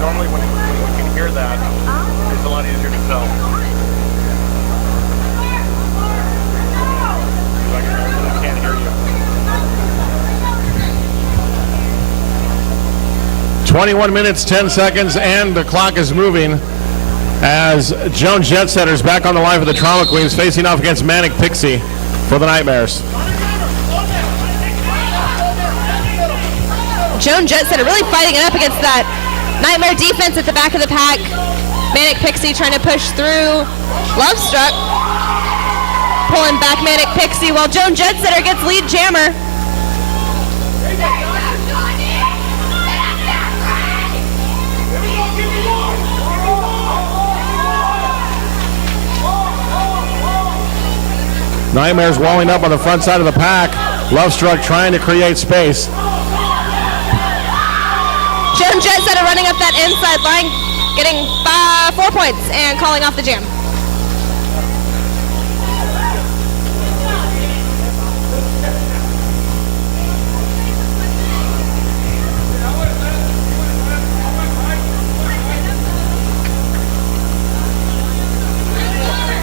Normally when we can hear that, it's a lot easier to tell. I can't hear you. 21 minutes, 10 seconds, and the clock is moving as Joan Jetsetter's back on the line for the Trauma Queens, facing off against Manic Pixie for the Nightmares. Joan Jetsetter really fighting it up against that Nightmare defense at the back of the pack. Manic Pixie trying to push through. Love Struck pulling back Manic Pixie while Joan Jetsetter gets lead jammer. Nightmares walling up on the front side of the pack. Love Struck trying to create space. Joan Jetsetter running up that inside line, getting 4 points and calling off the jam.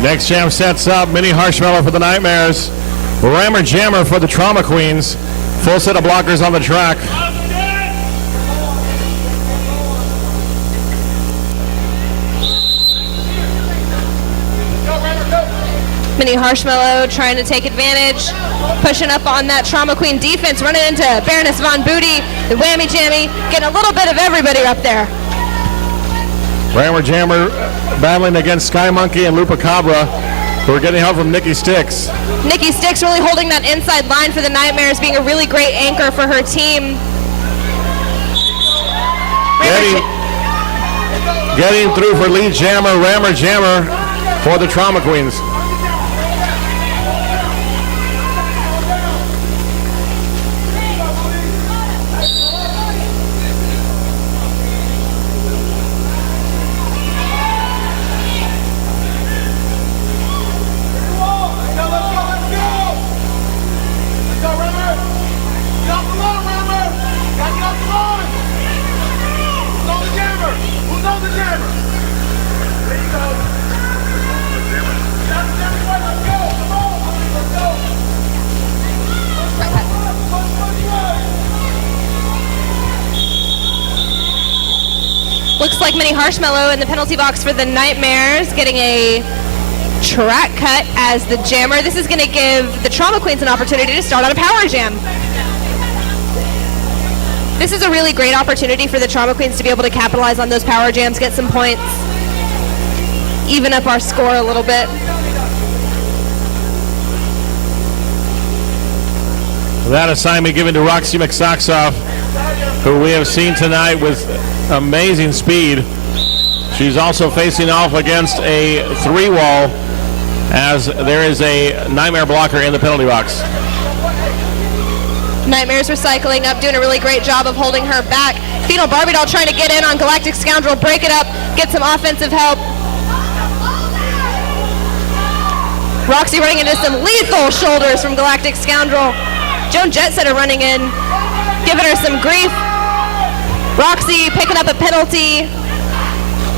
Next jam sets up Mini Harshmallow for the Nightmares. Rammer Jammer for the Trauma Queens. Full set of blockers on the track. Mini Harshmallow trying to take advantage, pushing up on that Trauma Queen defense, running into Baroness Von Booty, the Whammy Jammy, getting a little bit of everybody up there. Rammer Jammer battling against Sky Monkey and Lupacabra, who are getting help from Nikki Sticks. Nikki Sticks really holding that inside line for the Nightmares, being a really great anchor for her team. Getting through for lead jammer, Rammer Jammer for the Trauma Queens. Looks like Mini Harshmallow in the penalty box for the Nightmares, getting a track cut as the jammer. This is going to give the Trauma Queens an opportunity to start on a power jam. This is a really great opportunity for the Trauma Queens to be able to capitalize on those power jams, get some points, even up our score a little bit. That assignment given to Roxy McSoxoff, who we have seen tonight with amazing speed. She's also facing off against a 3-wall as there is a Nightmare blocker in the penalty box. Nightmares recycling up, doing a really great job of holding her back. Phenol Barbie Doll trying to get in on Galactic Scoundrel, break it up, get some offensive help. Roxy running into some lethal shoulders from Galactic Scoundrel. Joan Jetsetter running in, giving her some grief. Roxy picking up a penalty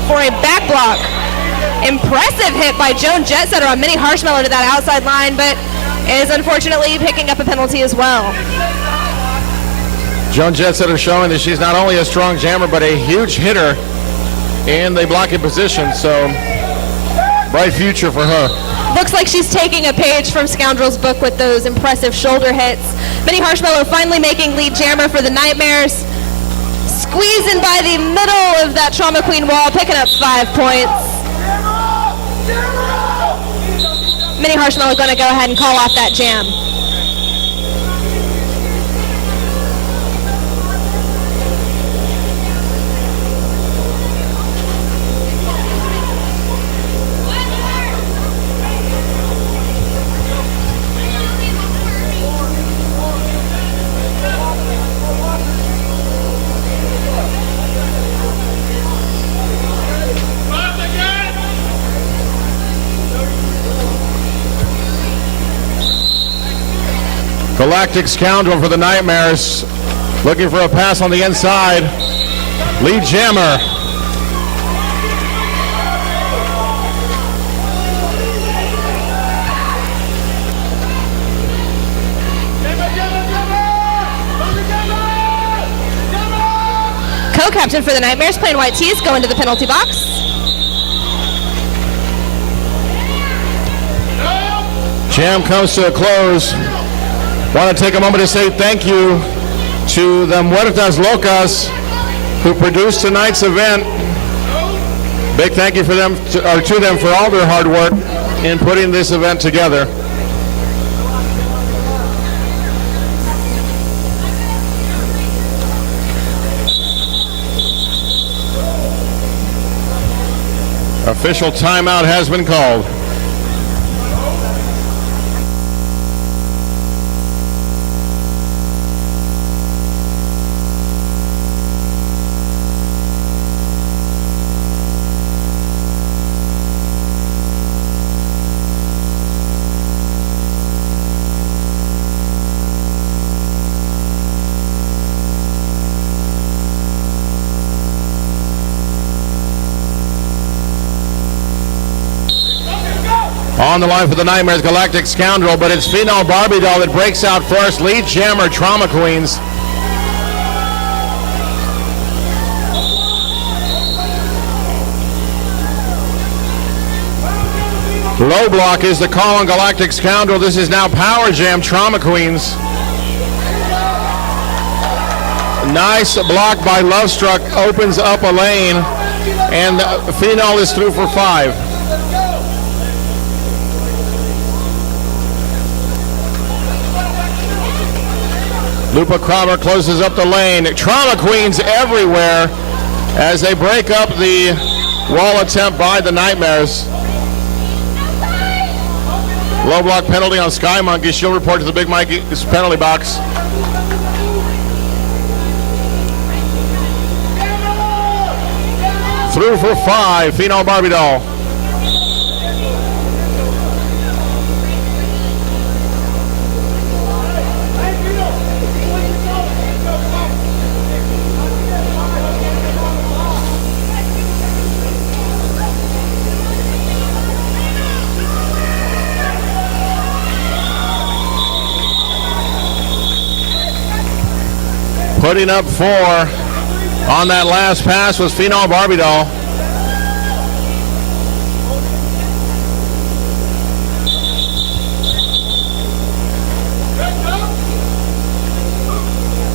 for a back block. Impressive hit by Joan Jetsetter on Mini Harshmallow to that outside line, but is unfortunately picking up a penalty as well. Joan Jetsetter showing that she's not only a strong jammer, but a huge hitter in the blocking position, so bright future for her. Looks like she's taking a page from Scoundrel's book with those impressive shoulder hits. Mini Harshmallow finally making lead jammer for the Nightmares. Squeezing by the middle of that Trauma Queen wall, picking up 5 points. Mini Harshmallow going to go ahead and call off that jam. Galactic Scoundrel for the Nightmares. Looking for a pass on the inside. Lead Jammer. Co-captain for the Nightmares, playing white tees, going to the penalty box. Jam comes to a close. Want to take a moment to say thank you to the Muertas Locas who produced tonight's event. Big thank you for them to them for all their hard work in putting this event together. Official timeout has been called. On the line for the Nightmares, Galactic Scoundrel, but it's Phenol Barbie Doll that breaks out first. Lead Jammer, Trauma Queens. Low block is the call on Galactic Scoundrel. This is now Power Jam, Trauma Queens. Nice block by Lovestruck, opens up a lane, and Phenol is through for 5. Lupa Crowder closes up the lane. Trauma Queens everywhere as they break up the wall attempt by the Nightmares. Low block penalty on Sky Monkey. She'll report to the Big Mikey's penalty box. Through for 5, Phenol Barbie Doll. Putting up 4 on that last pass was Phenol Barbie Doll.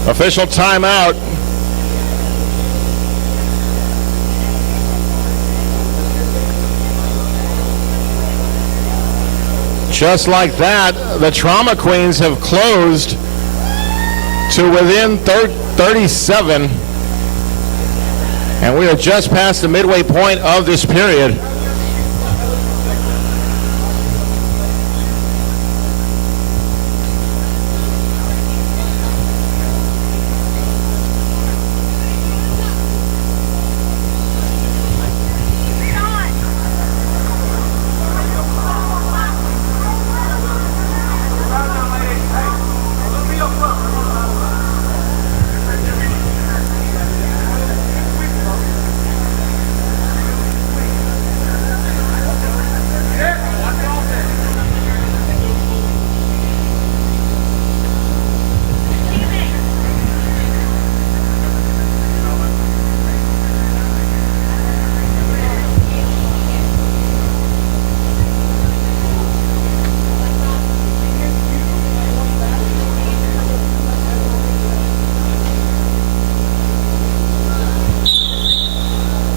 Official timeout. Just like that, the Trauma Queens have closed to within 37, and we are just past the midway point of this period.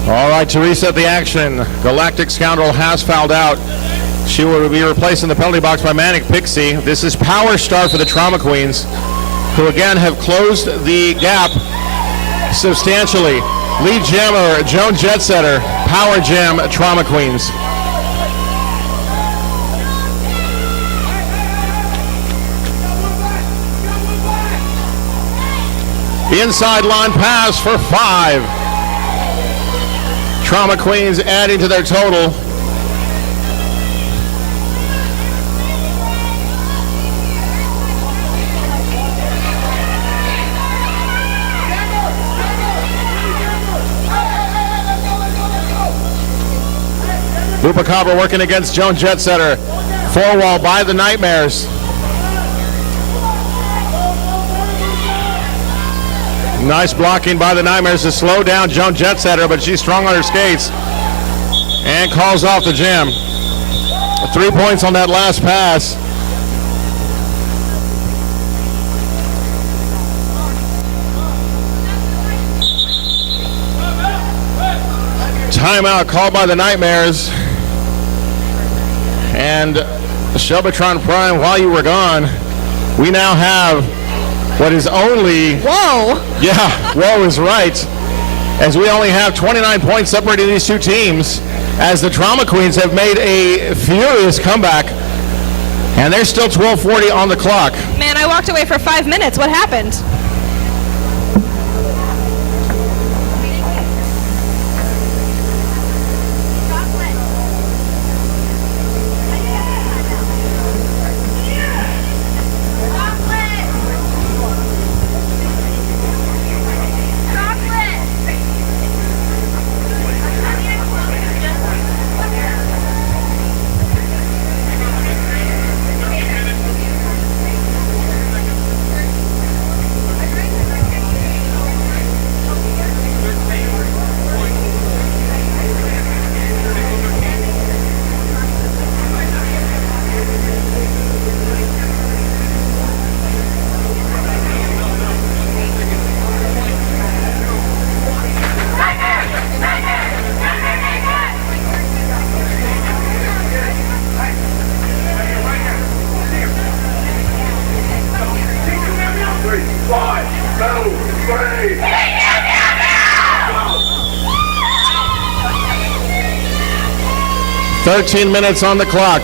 All right, to reset the action, Galactic Scoundrel has fouled out. She will be replaced in the penalty box by Manic Pixie. This is Power Star for the Trauma Queens, who again have closed the gap substantially. Lead Jammer, Joan Jetsetter, Power Jam, Trauma Queens. Inside line pass for 5. Trauma Queens adding to their total. Bupacabra working against Joan Jetsetter. Four wall by the Nightmares. Nice blocking by the Nightmares to slow down Joan Jetsetter, but she's strong on her skates and calls off the jam. 3 points on that last pass. Timeout called by the Nightmares. And Shelbytron Prime, while you were gone, we now have what is only... Whoa! Yeah, whoa is right. As we only have 29 points separating these two teams, as the Trauma Queens have made a furious comeback. And there's still 12:40 on the clock. Man, I walked away for 5 minutes. What happened? $13 minutes on the clock.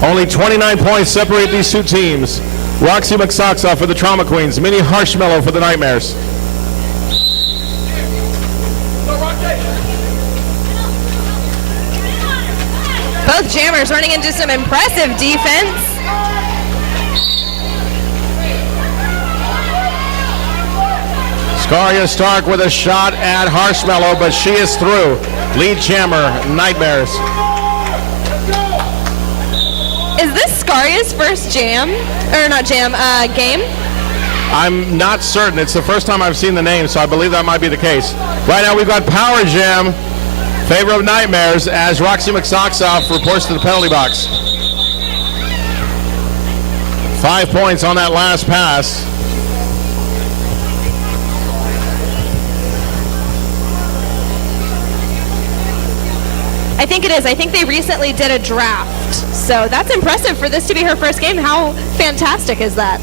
Only 29 points separate these two teams. Roxy McSoxoff for the Trauma Queens. Minnie Harshmello for the Nightmares. Both jammers running into some impressive defense. Scaria Stark with a shot at Harshmello, but she is through. Lead jammer, Nightmares. Is this Scaria's first jam? Or not jam, game? I'm not certain. It's the first time I've seen the name, so I believe that might be the case. Right now we've got Power Jam, favor of Nightmares, as Roxy McSoxoff reports to the penalty box. 5 points on that last pass. I think it is. I think they recently did a draft. So that's impressive for this to be her first game. How fantastic is that?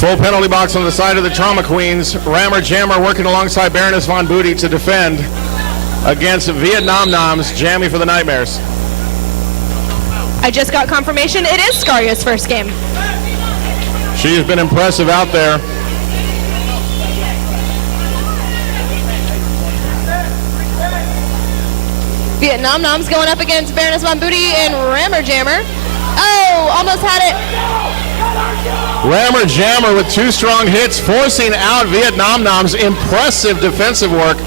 Full penalty box on the side of the Trauma Queens. Rammer Jammer working alongside Baroness Von Booty to defend against Vietnam Noms, Jammy for the Nightmares. I just got confirmation it is Scaria's first game. She has been impressive out there. Vietnam Noms going up against Baroness Von Booty and Rammer Jammer. Oh, almost had it. Rammer Jammer with 2 strong hits, forcing out Vietnam Noms. Impressive defensive work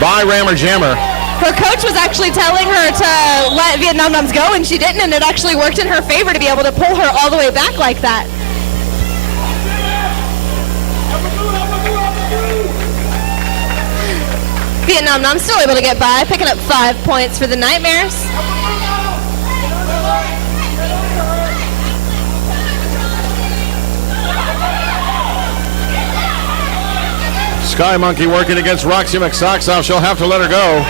by Rammer Jammer. Her coach was actually telling her to let Vietnam Noms go, and she didn't, and it actually worked in her favor to be able to pull her all the way back like that. Vietnam Noms still able to get by, picking up 5 points for the Nightmares. Sky Monkey working against Roxy McSoxoff. She'll have to let her go.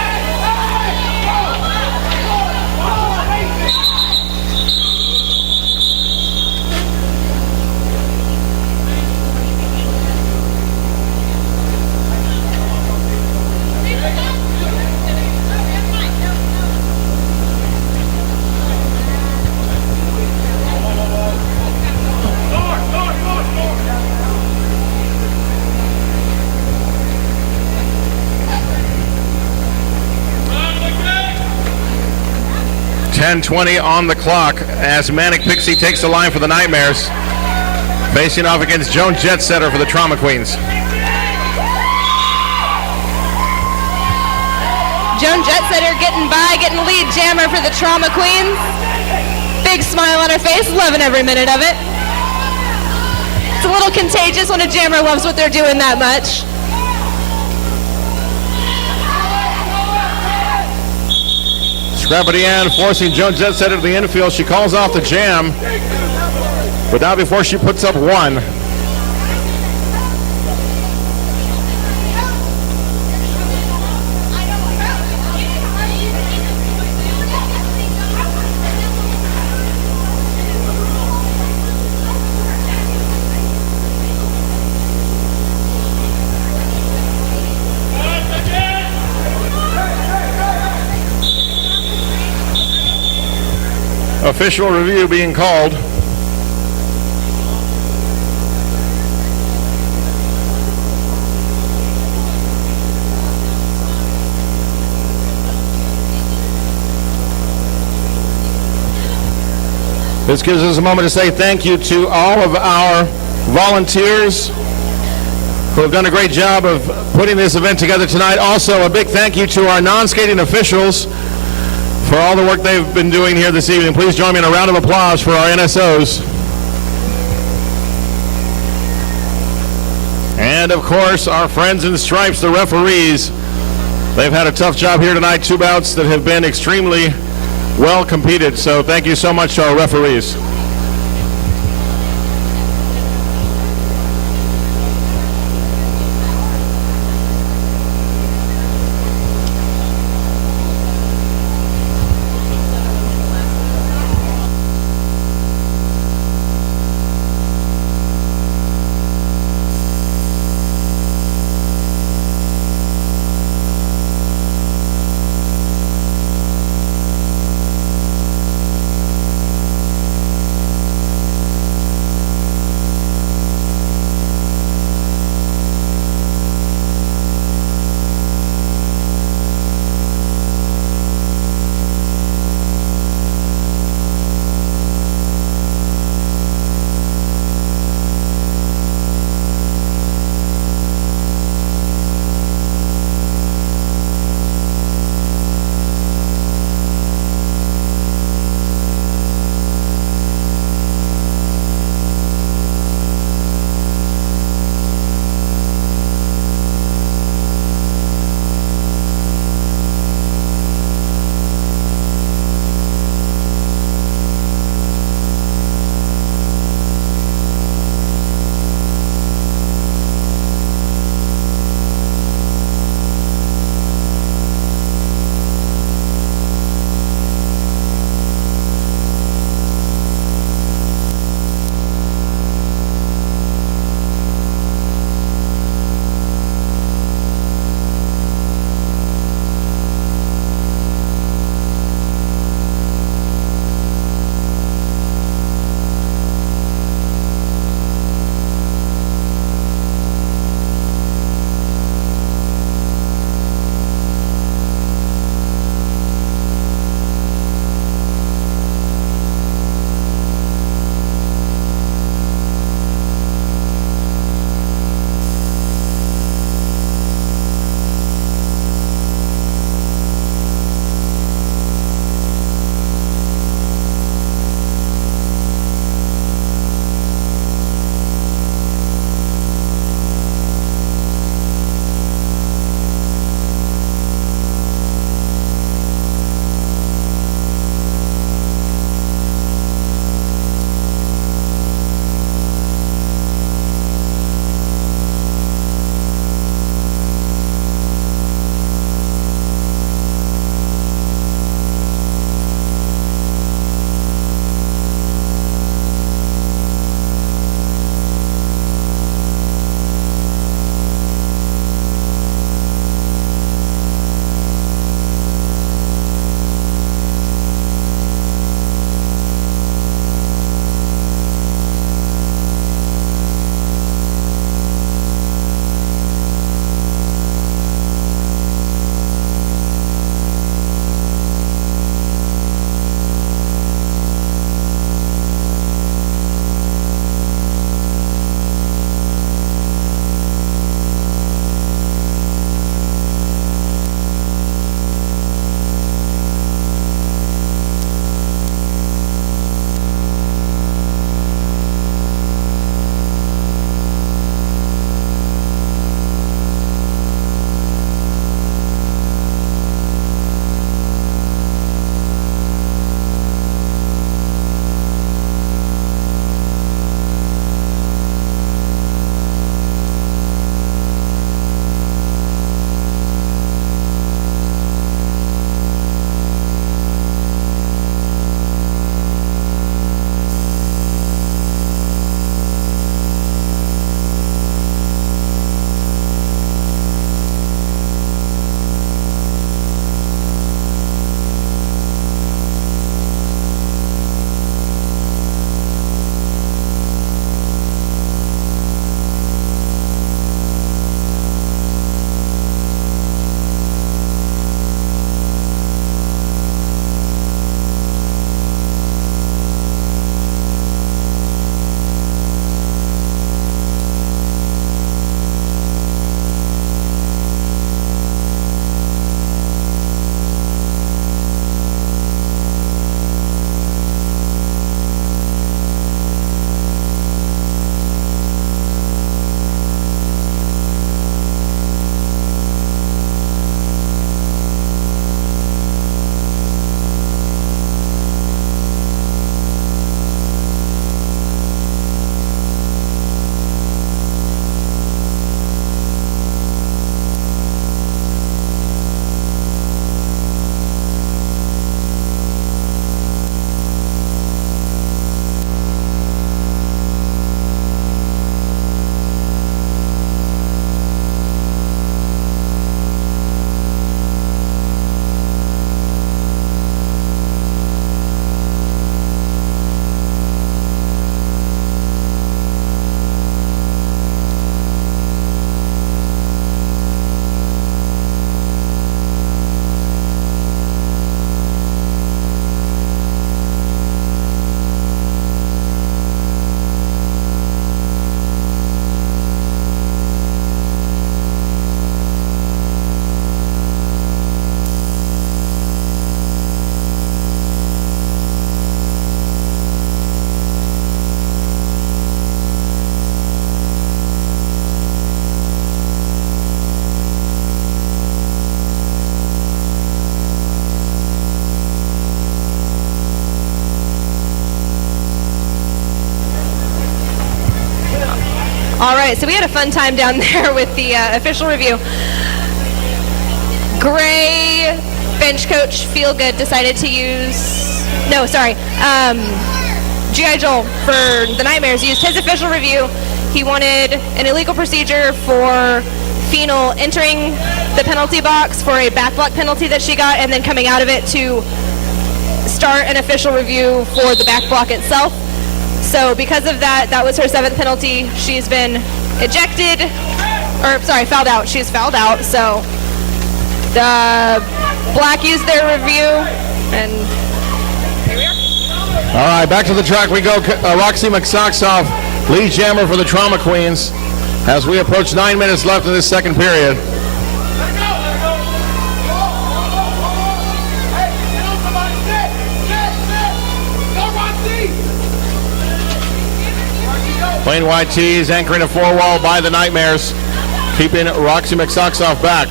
.20 on the clock as Manic Pixie takes the line for the Nightmares, facing off against Joan Jetsetter for the Trauma Queens. Joan Jetsetter getting by, getting lead jammer for the Trauma Queens. Big smile on her face, loving every minute of it. It's a little contagious when a jammer loves what they're doing that much. Scrap at the end, forcing Joan Jetsetter to the infield. She calls off the jam, but not before she puts up one. Official review being called. This gives us a moment to say thank you to all of our volunteers who have done a great job of putting this event together tonight. Also, a big thank you to our non-skating officials for all the work they've been doing here this evening. Please join me in a round of applause for our NSOs. And of course, our friends in stripes, the referees. They've had a tough job here tonight. 2 bouts that have been extremely well competed. So thank you so much to our referees. All right, so we had a fun time down there with the official review. Gray bench coach Feelgood decided to use, G.I. Joel for the Nightmares used his official review. He wanted an illegal procedure for Phenol entering the penalty box for a back block penalty that she got, and then coming out of it to start an official review for the back block itself. So because of that, that was her 7th penalty. She's been fouled out. She's fouled out. So the Black used their review, and here we are. All right, back to the track we go. Roxy McSoxoff, lead jammer for the Trauma Queens, as we approach 9 minutes left in this second period. Plain white tees anchoring a 4-wall by the Nightmares, keeping Roxy McSoxoff back.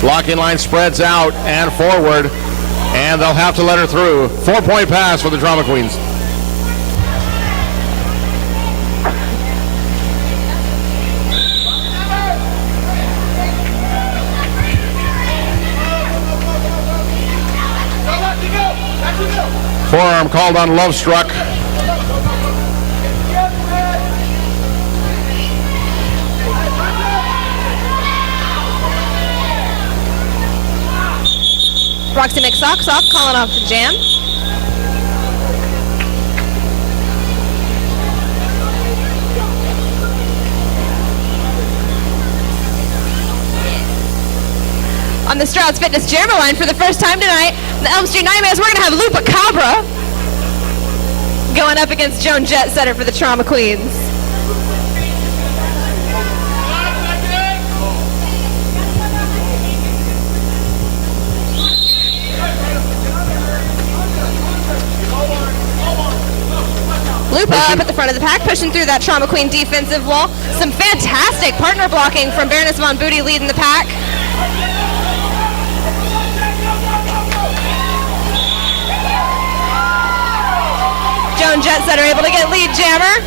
Blocking line spreads out and forward, and they'll have to let her through. 4-point pass for the Drama Queens. Forearm called on Love Struck. Roxy McSoxoff calling off the jam. On the Strouds Fitness Jammer line for the first time tonight, the Elm Street Nightmares, we're going to have Lupa Cabra going up against Joan Jetsetter for the Trauma Queens. Lupa up at the front of the pack, pushing through that Trauma Queen defensive wall. Some fantastic partner blocking from Baroness Von Booty leading the pack. Joan Jetsetter able to get lead jammer.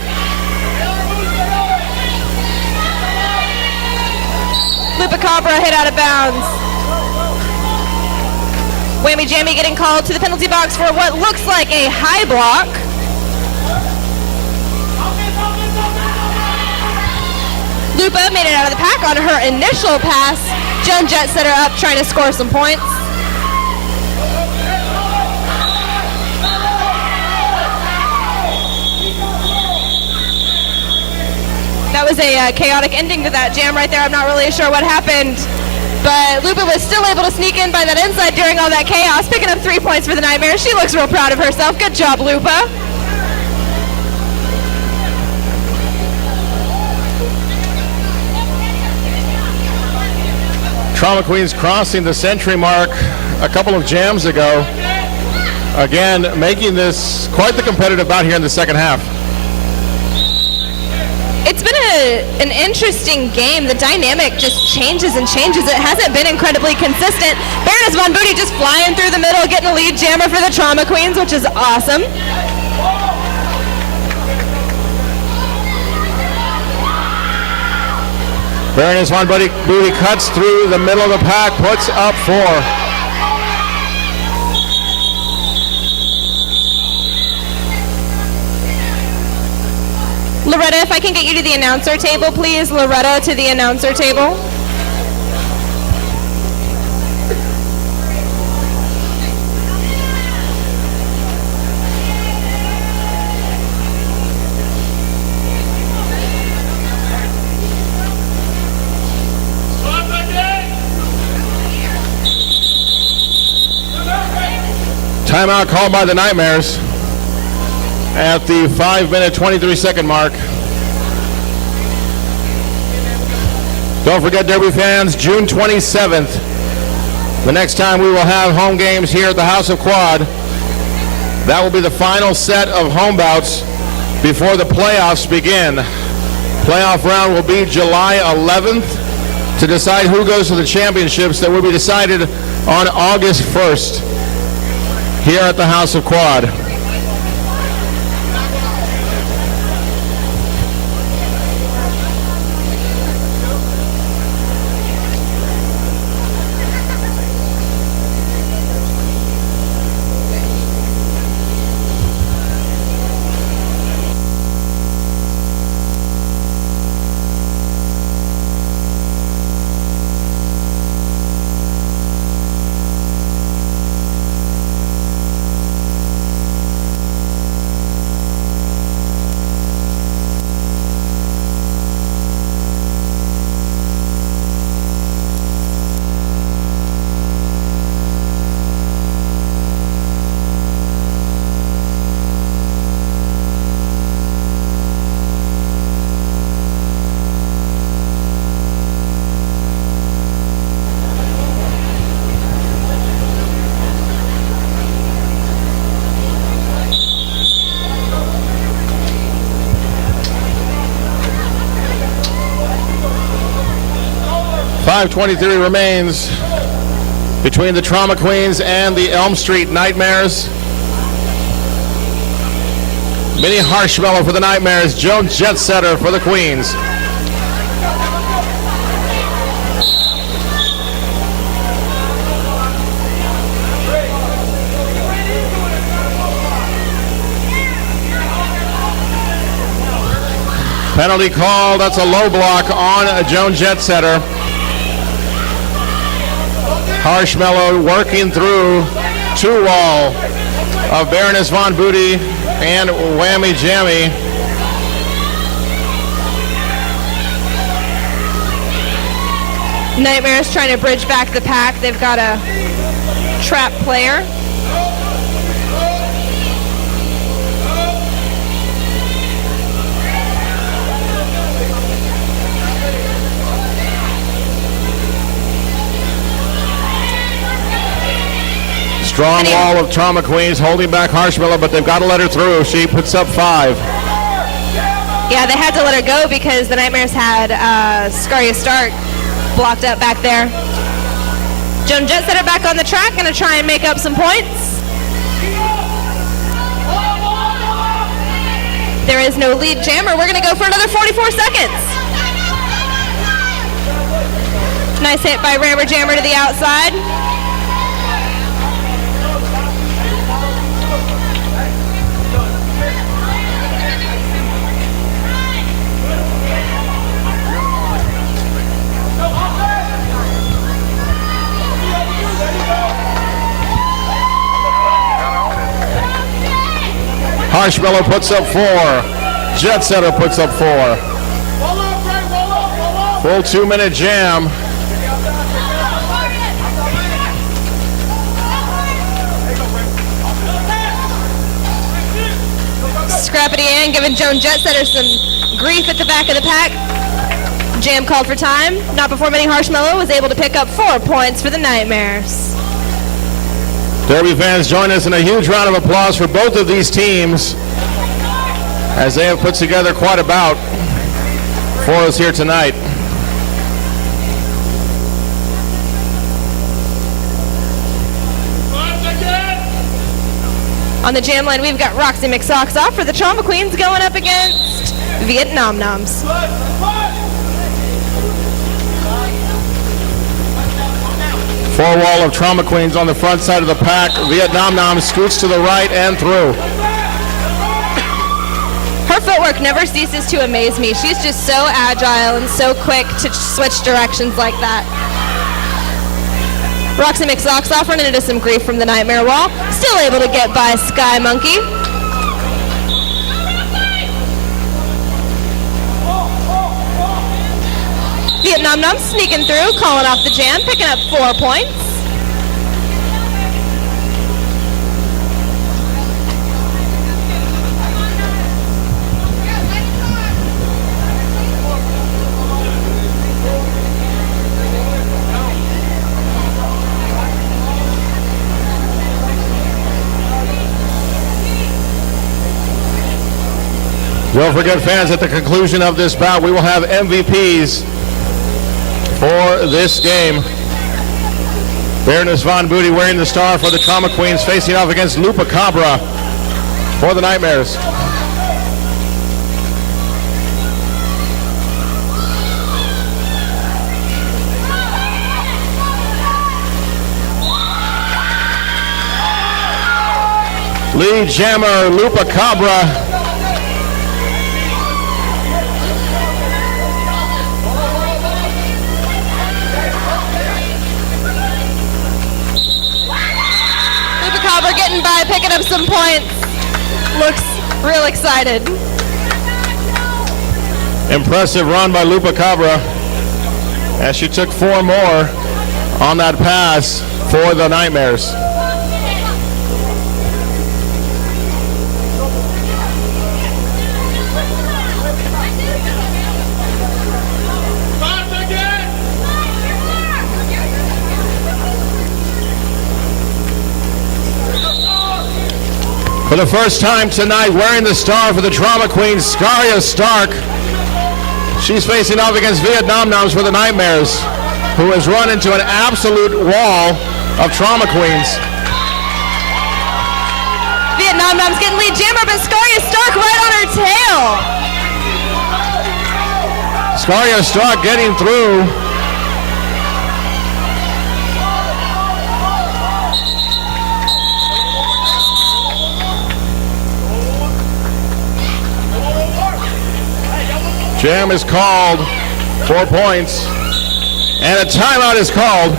Lupa Cabra hit out of bounds. Whammy Jammy getting called to the penalty box for what looks like a high block. Lupa made it out of the pack on her initial pass. Joan Jetsetter up trying to score some points. That was a chaotic ending to that jam right there. I'm not really sure what happened, but Lupa was still able to sneak in by that inside during all that chaos, picking up 3 points for the Nightmares. She looks real proud of herself. Good job, Lupa. Trauma Queens crossing the century mark a couple of jams ago. Again, making this quite the competitive bout here in the second half. It's been an interesting game. The dynamic just changes and changes. It hasn't been incredibly consistent. Baroness Von Booty just flying through the middle, getting a lead jammer for the Trauma Queens, which is awesome. Baroness Von Booty cuts through the middle of the pack, puts up 4. Loretta, if I can get you to the announcer table, please. Loretta to the announcer table. Timeout called by the Nightmares at the 5-minute, 23-second mark. Don't forget, Derby fans, June 27th, the next time we will have home games here at the House of Quad. That will be the final set of home bouts before the playoffs begin. Playoff round will be July 11th to decide who goes to the championships. That will be decided on August 1st here at the House of Quad. 5:23 remains between the Trauma Queens and the Elm Street Nightmares. Minnie Harshmello for the Nightmares, Joan Jetsetter for the Queens. Penalty call, that's a low block on Joan Jetsetter. Harshmello working through two wall of Baroness Von Booty and Whammy Jammy. Nightmares trying to bridge back the pack. They've got a trap player. Strong wall of Trauma Queens holding back Harshmello, but they've got to let her through. She puts up 5. Yeah, they had to let her go because the Nightmares had Scaria Stark blocked up back there. Joan Jetsetter back on the track, going to try and make up some points. There is no lead jammer. We're going to go for another 44 seconds. Nice hit by Rammer Jammer to the outside. Harshmello puts up 4. Jetsetter puts up 4. Full 2-minute jam. Scrappity Ann giving Joan Jetsetter some grief at the back of the pack. Jam called for time. Not before Minnie Harshmello was able to pick up 4 points for the Nightmares. Derby fans, join us in a huge round of applause for both of these teams as they have put together quite a bout for us here tonight. On the jam line, we've got Roxy McSocksoff for the Trauma Queens going up against Vietnam Noms. Four wall of Trauma Queens on the front side of the pack. Vietnam Nom scoots to the right and through. Her footwork never ceases to amaze me. She's just so agile and so quick to switch directions like that. Roxy McSocksoff running into some grief from the Nightmare Wall. Still able to get by Sky Monkey. Vietnam Nom sneaking through, calling off the jam, picking up 4 points. Don't forget, fans, at the conclusion of this bout, we will have MVPs for this game. Baroness Von Booty wearing the star for the Trauma Queens, facing off against Lupa Cabra for the Nightmares. Lead jammer Lupa Cabra getting by, picking up some points. Looks real excited. Impressive run by Lupa Cabra as she took 4 more on that pass for the Nightmares. For the first time tonight, wearing the star for the Trauma Queens, Scaria Stark. She's facing off against Vietnam Noms for the Nightmares. who has run into an absolute wall of trauma queens. Vietnam Mom's getting lead jammer, but Scaria Stark right on her tail. Scaria Stark getting through. Jam is called, 4 points, and a timeout is called.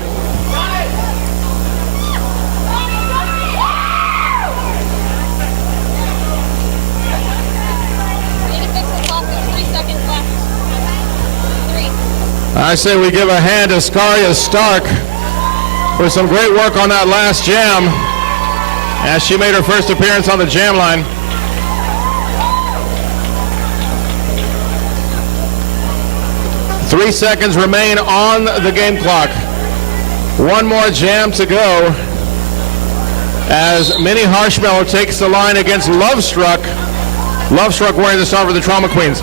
I say we give a hand to Scaria Stark for some great work on that last jam as she made her first appearance on the jam line. Three seconds remain on the game clock. One more jam to go as Minnie Harshmellow takes the line against Lovestruck. Lovestruck wearing the star for the Trauma Queens.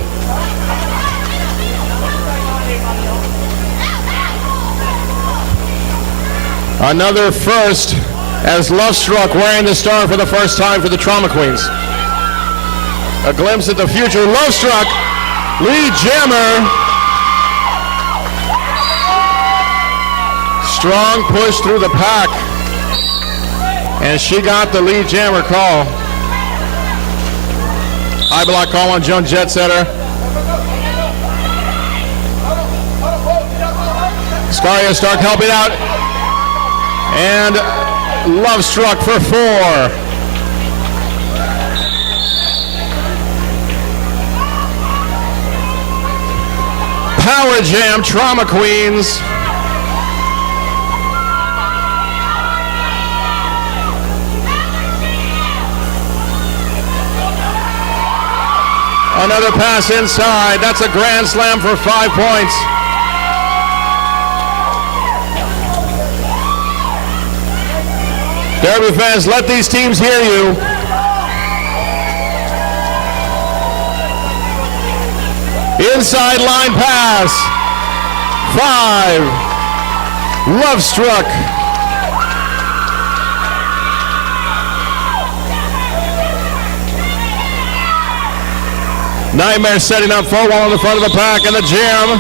Another first as Lovestruck wearing the star for the first time for the Trauma Queens. A glimpse at the future. Lovestruck, lead jammer. Strong push through the pack. And she got the lead jammer call. High block call on Joan Jetsetter. Scaria Stark helping out. And Lovestruck for 4. Power Jam, Trauma Queens. Another pass inside. That's a grand slam for 5 points. Derby fans, let these teams hear you. Inside line pass. 5. Lovestruck. Nightmare setting up full wall in the front of the pack, and the jam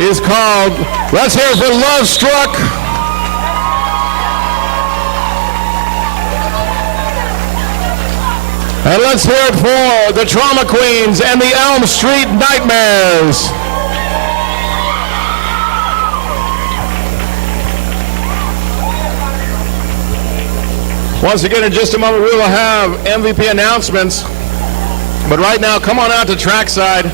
is called. Let's hear it for Lovestruck. And let's hear it for the Trauma Queens and the Elm Street Nightmares. Once again, in just a moment, we will have MVP announcements. But right now, come on out to trackside.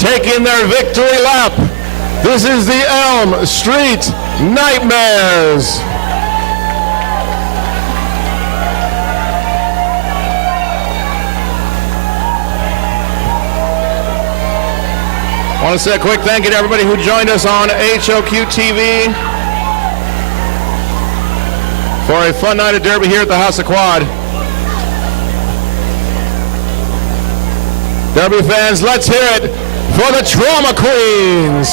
Taking their victory lap. This is the Elm Street Nightmares. I want to say a quick thank you to everybody who joined us on HOQ TV for a fun night of Derby here at the House of Quad. Derby fans, let's hear it for the Trauma Queens.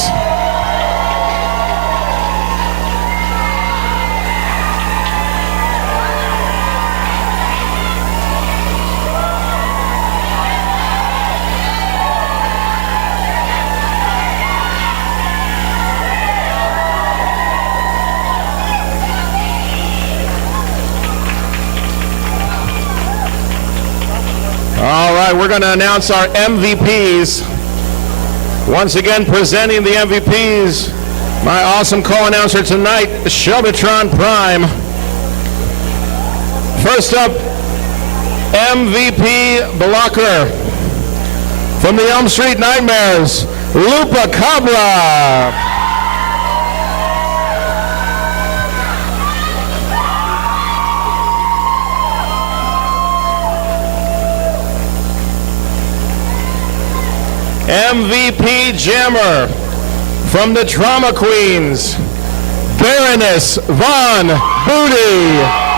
All right, we're going to announce our MVPs. Once again, presenting the MVPs, my awesome co-announcer tonight, Shelbytron Prime. First up, MVP blocker from the Elm Street Nightmares, Lupa Cabra. MVP jammer from the Trauma Queens, Baroness Von Booty.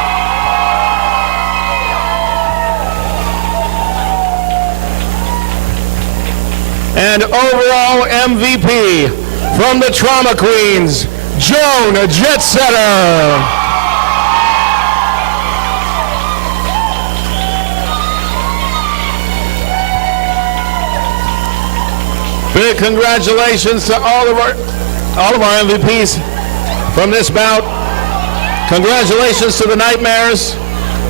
And overall MVP from the Trauma Queens, Joan Jetsetter. Big congratulations to all of our MVPs from this bout. Congratulations to the Nightmares.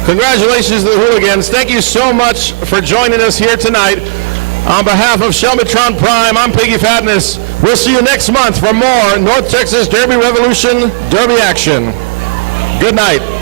Congratulations to the Hooligans. Thank you so much for joining us here tonight. On behalf of Shelbytron Prime, I'm Piggy Fatness. We'll see you next month for more North Texas Derby Revolution Derby action. Good night.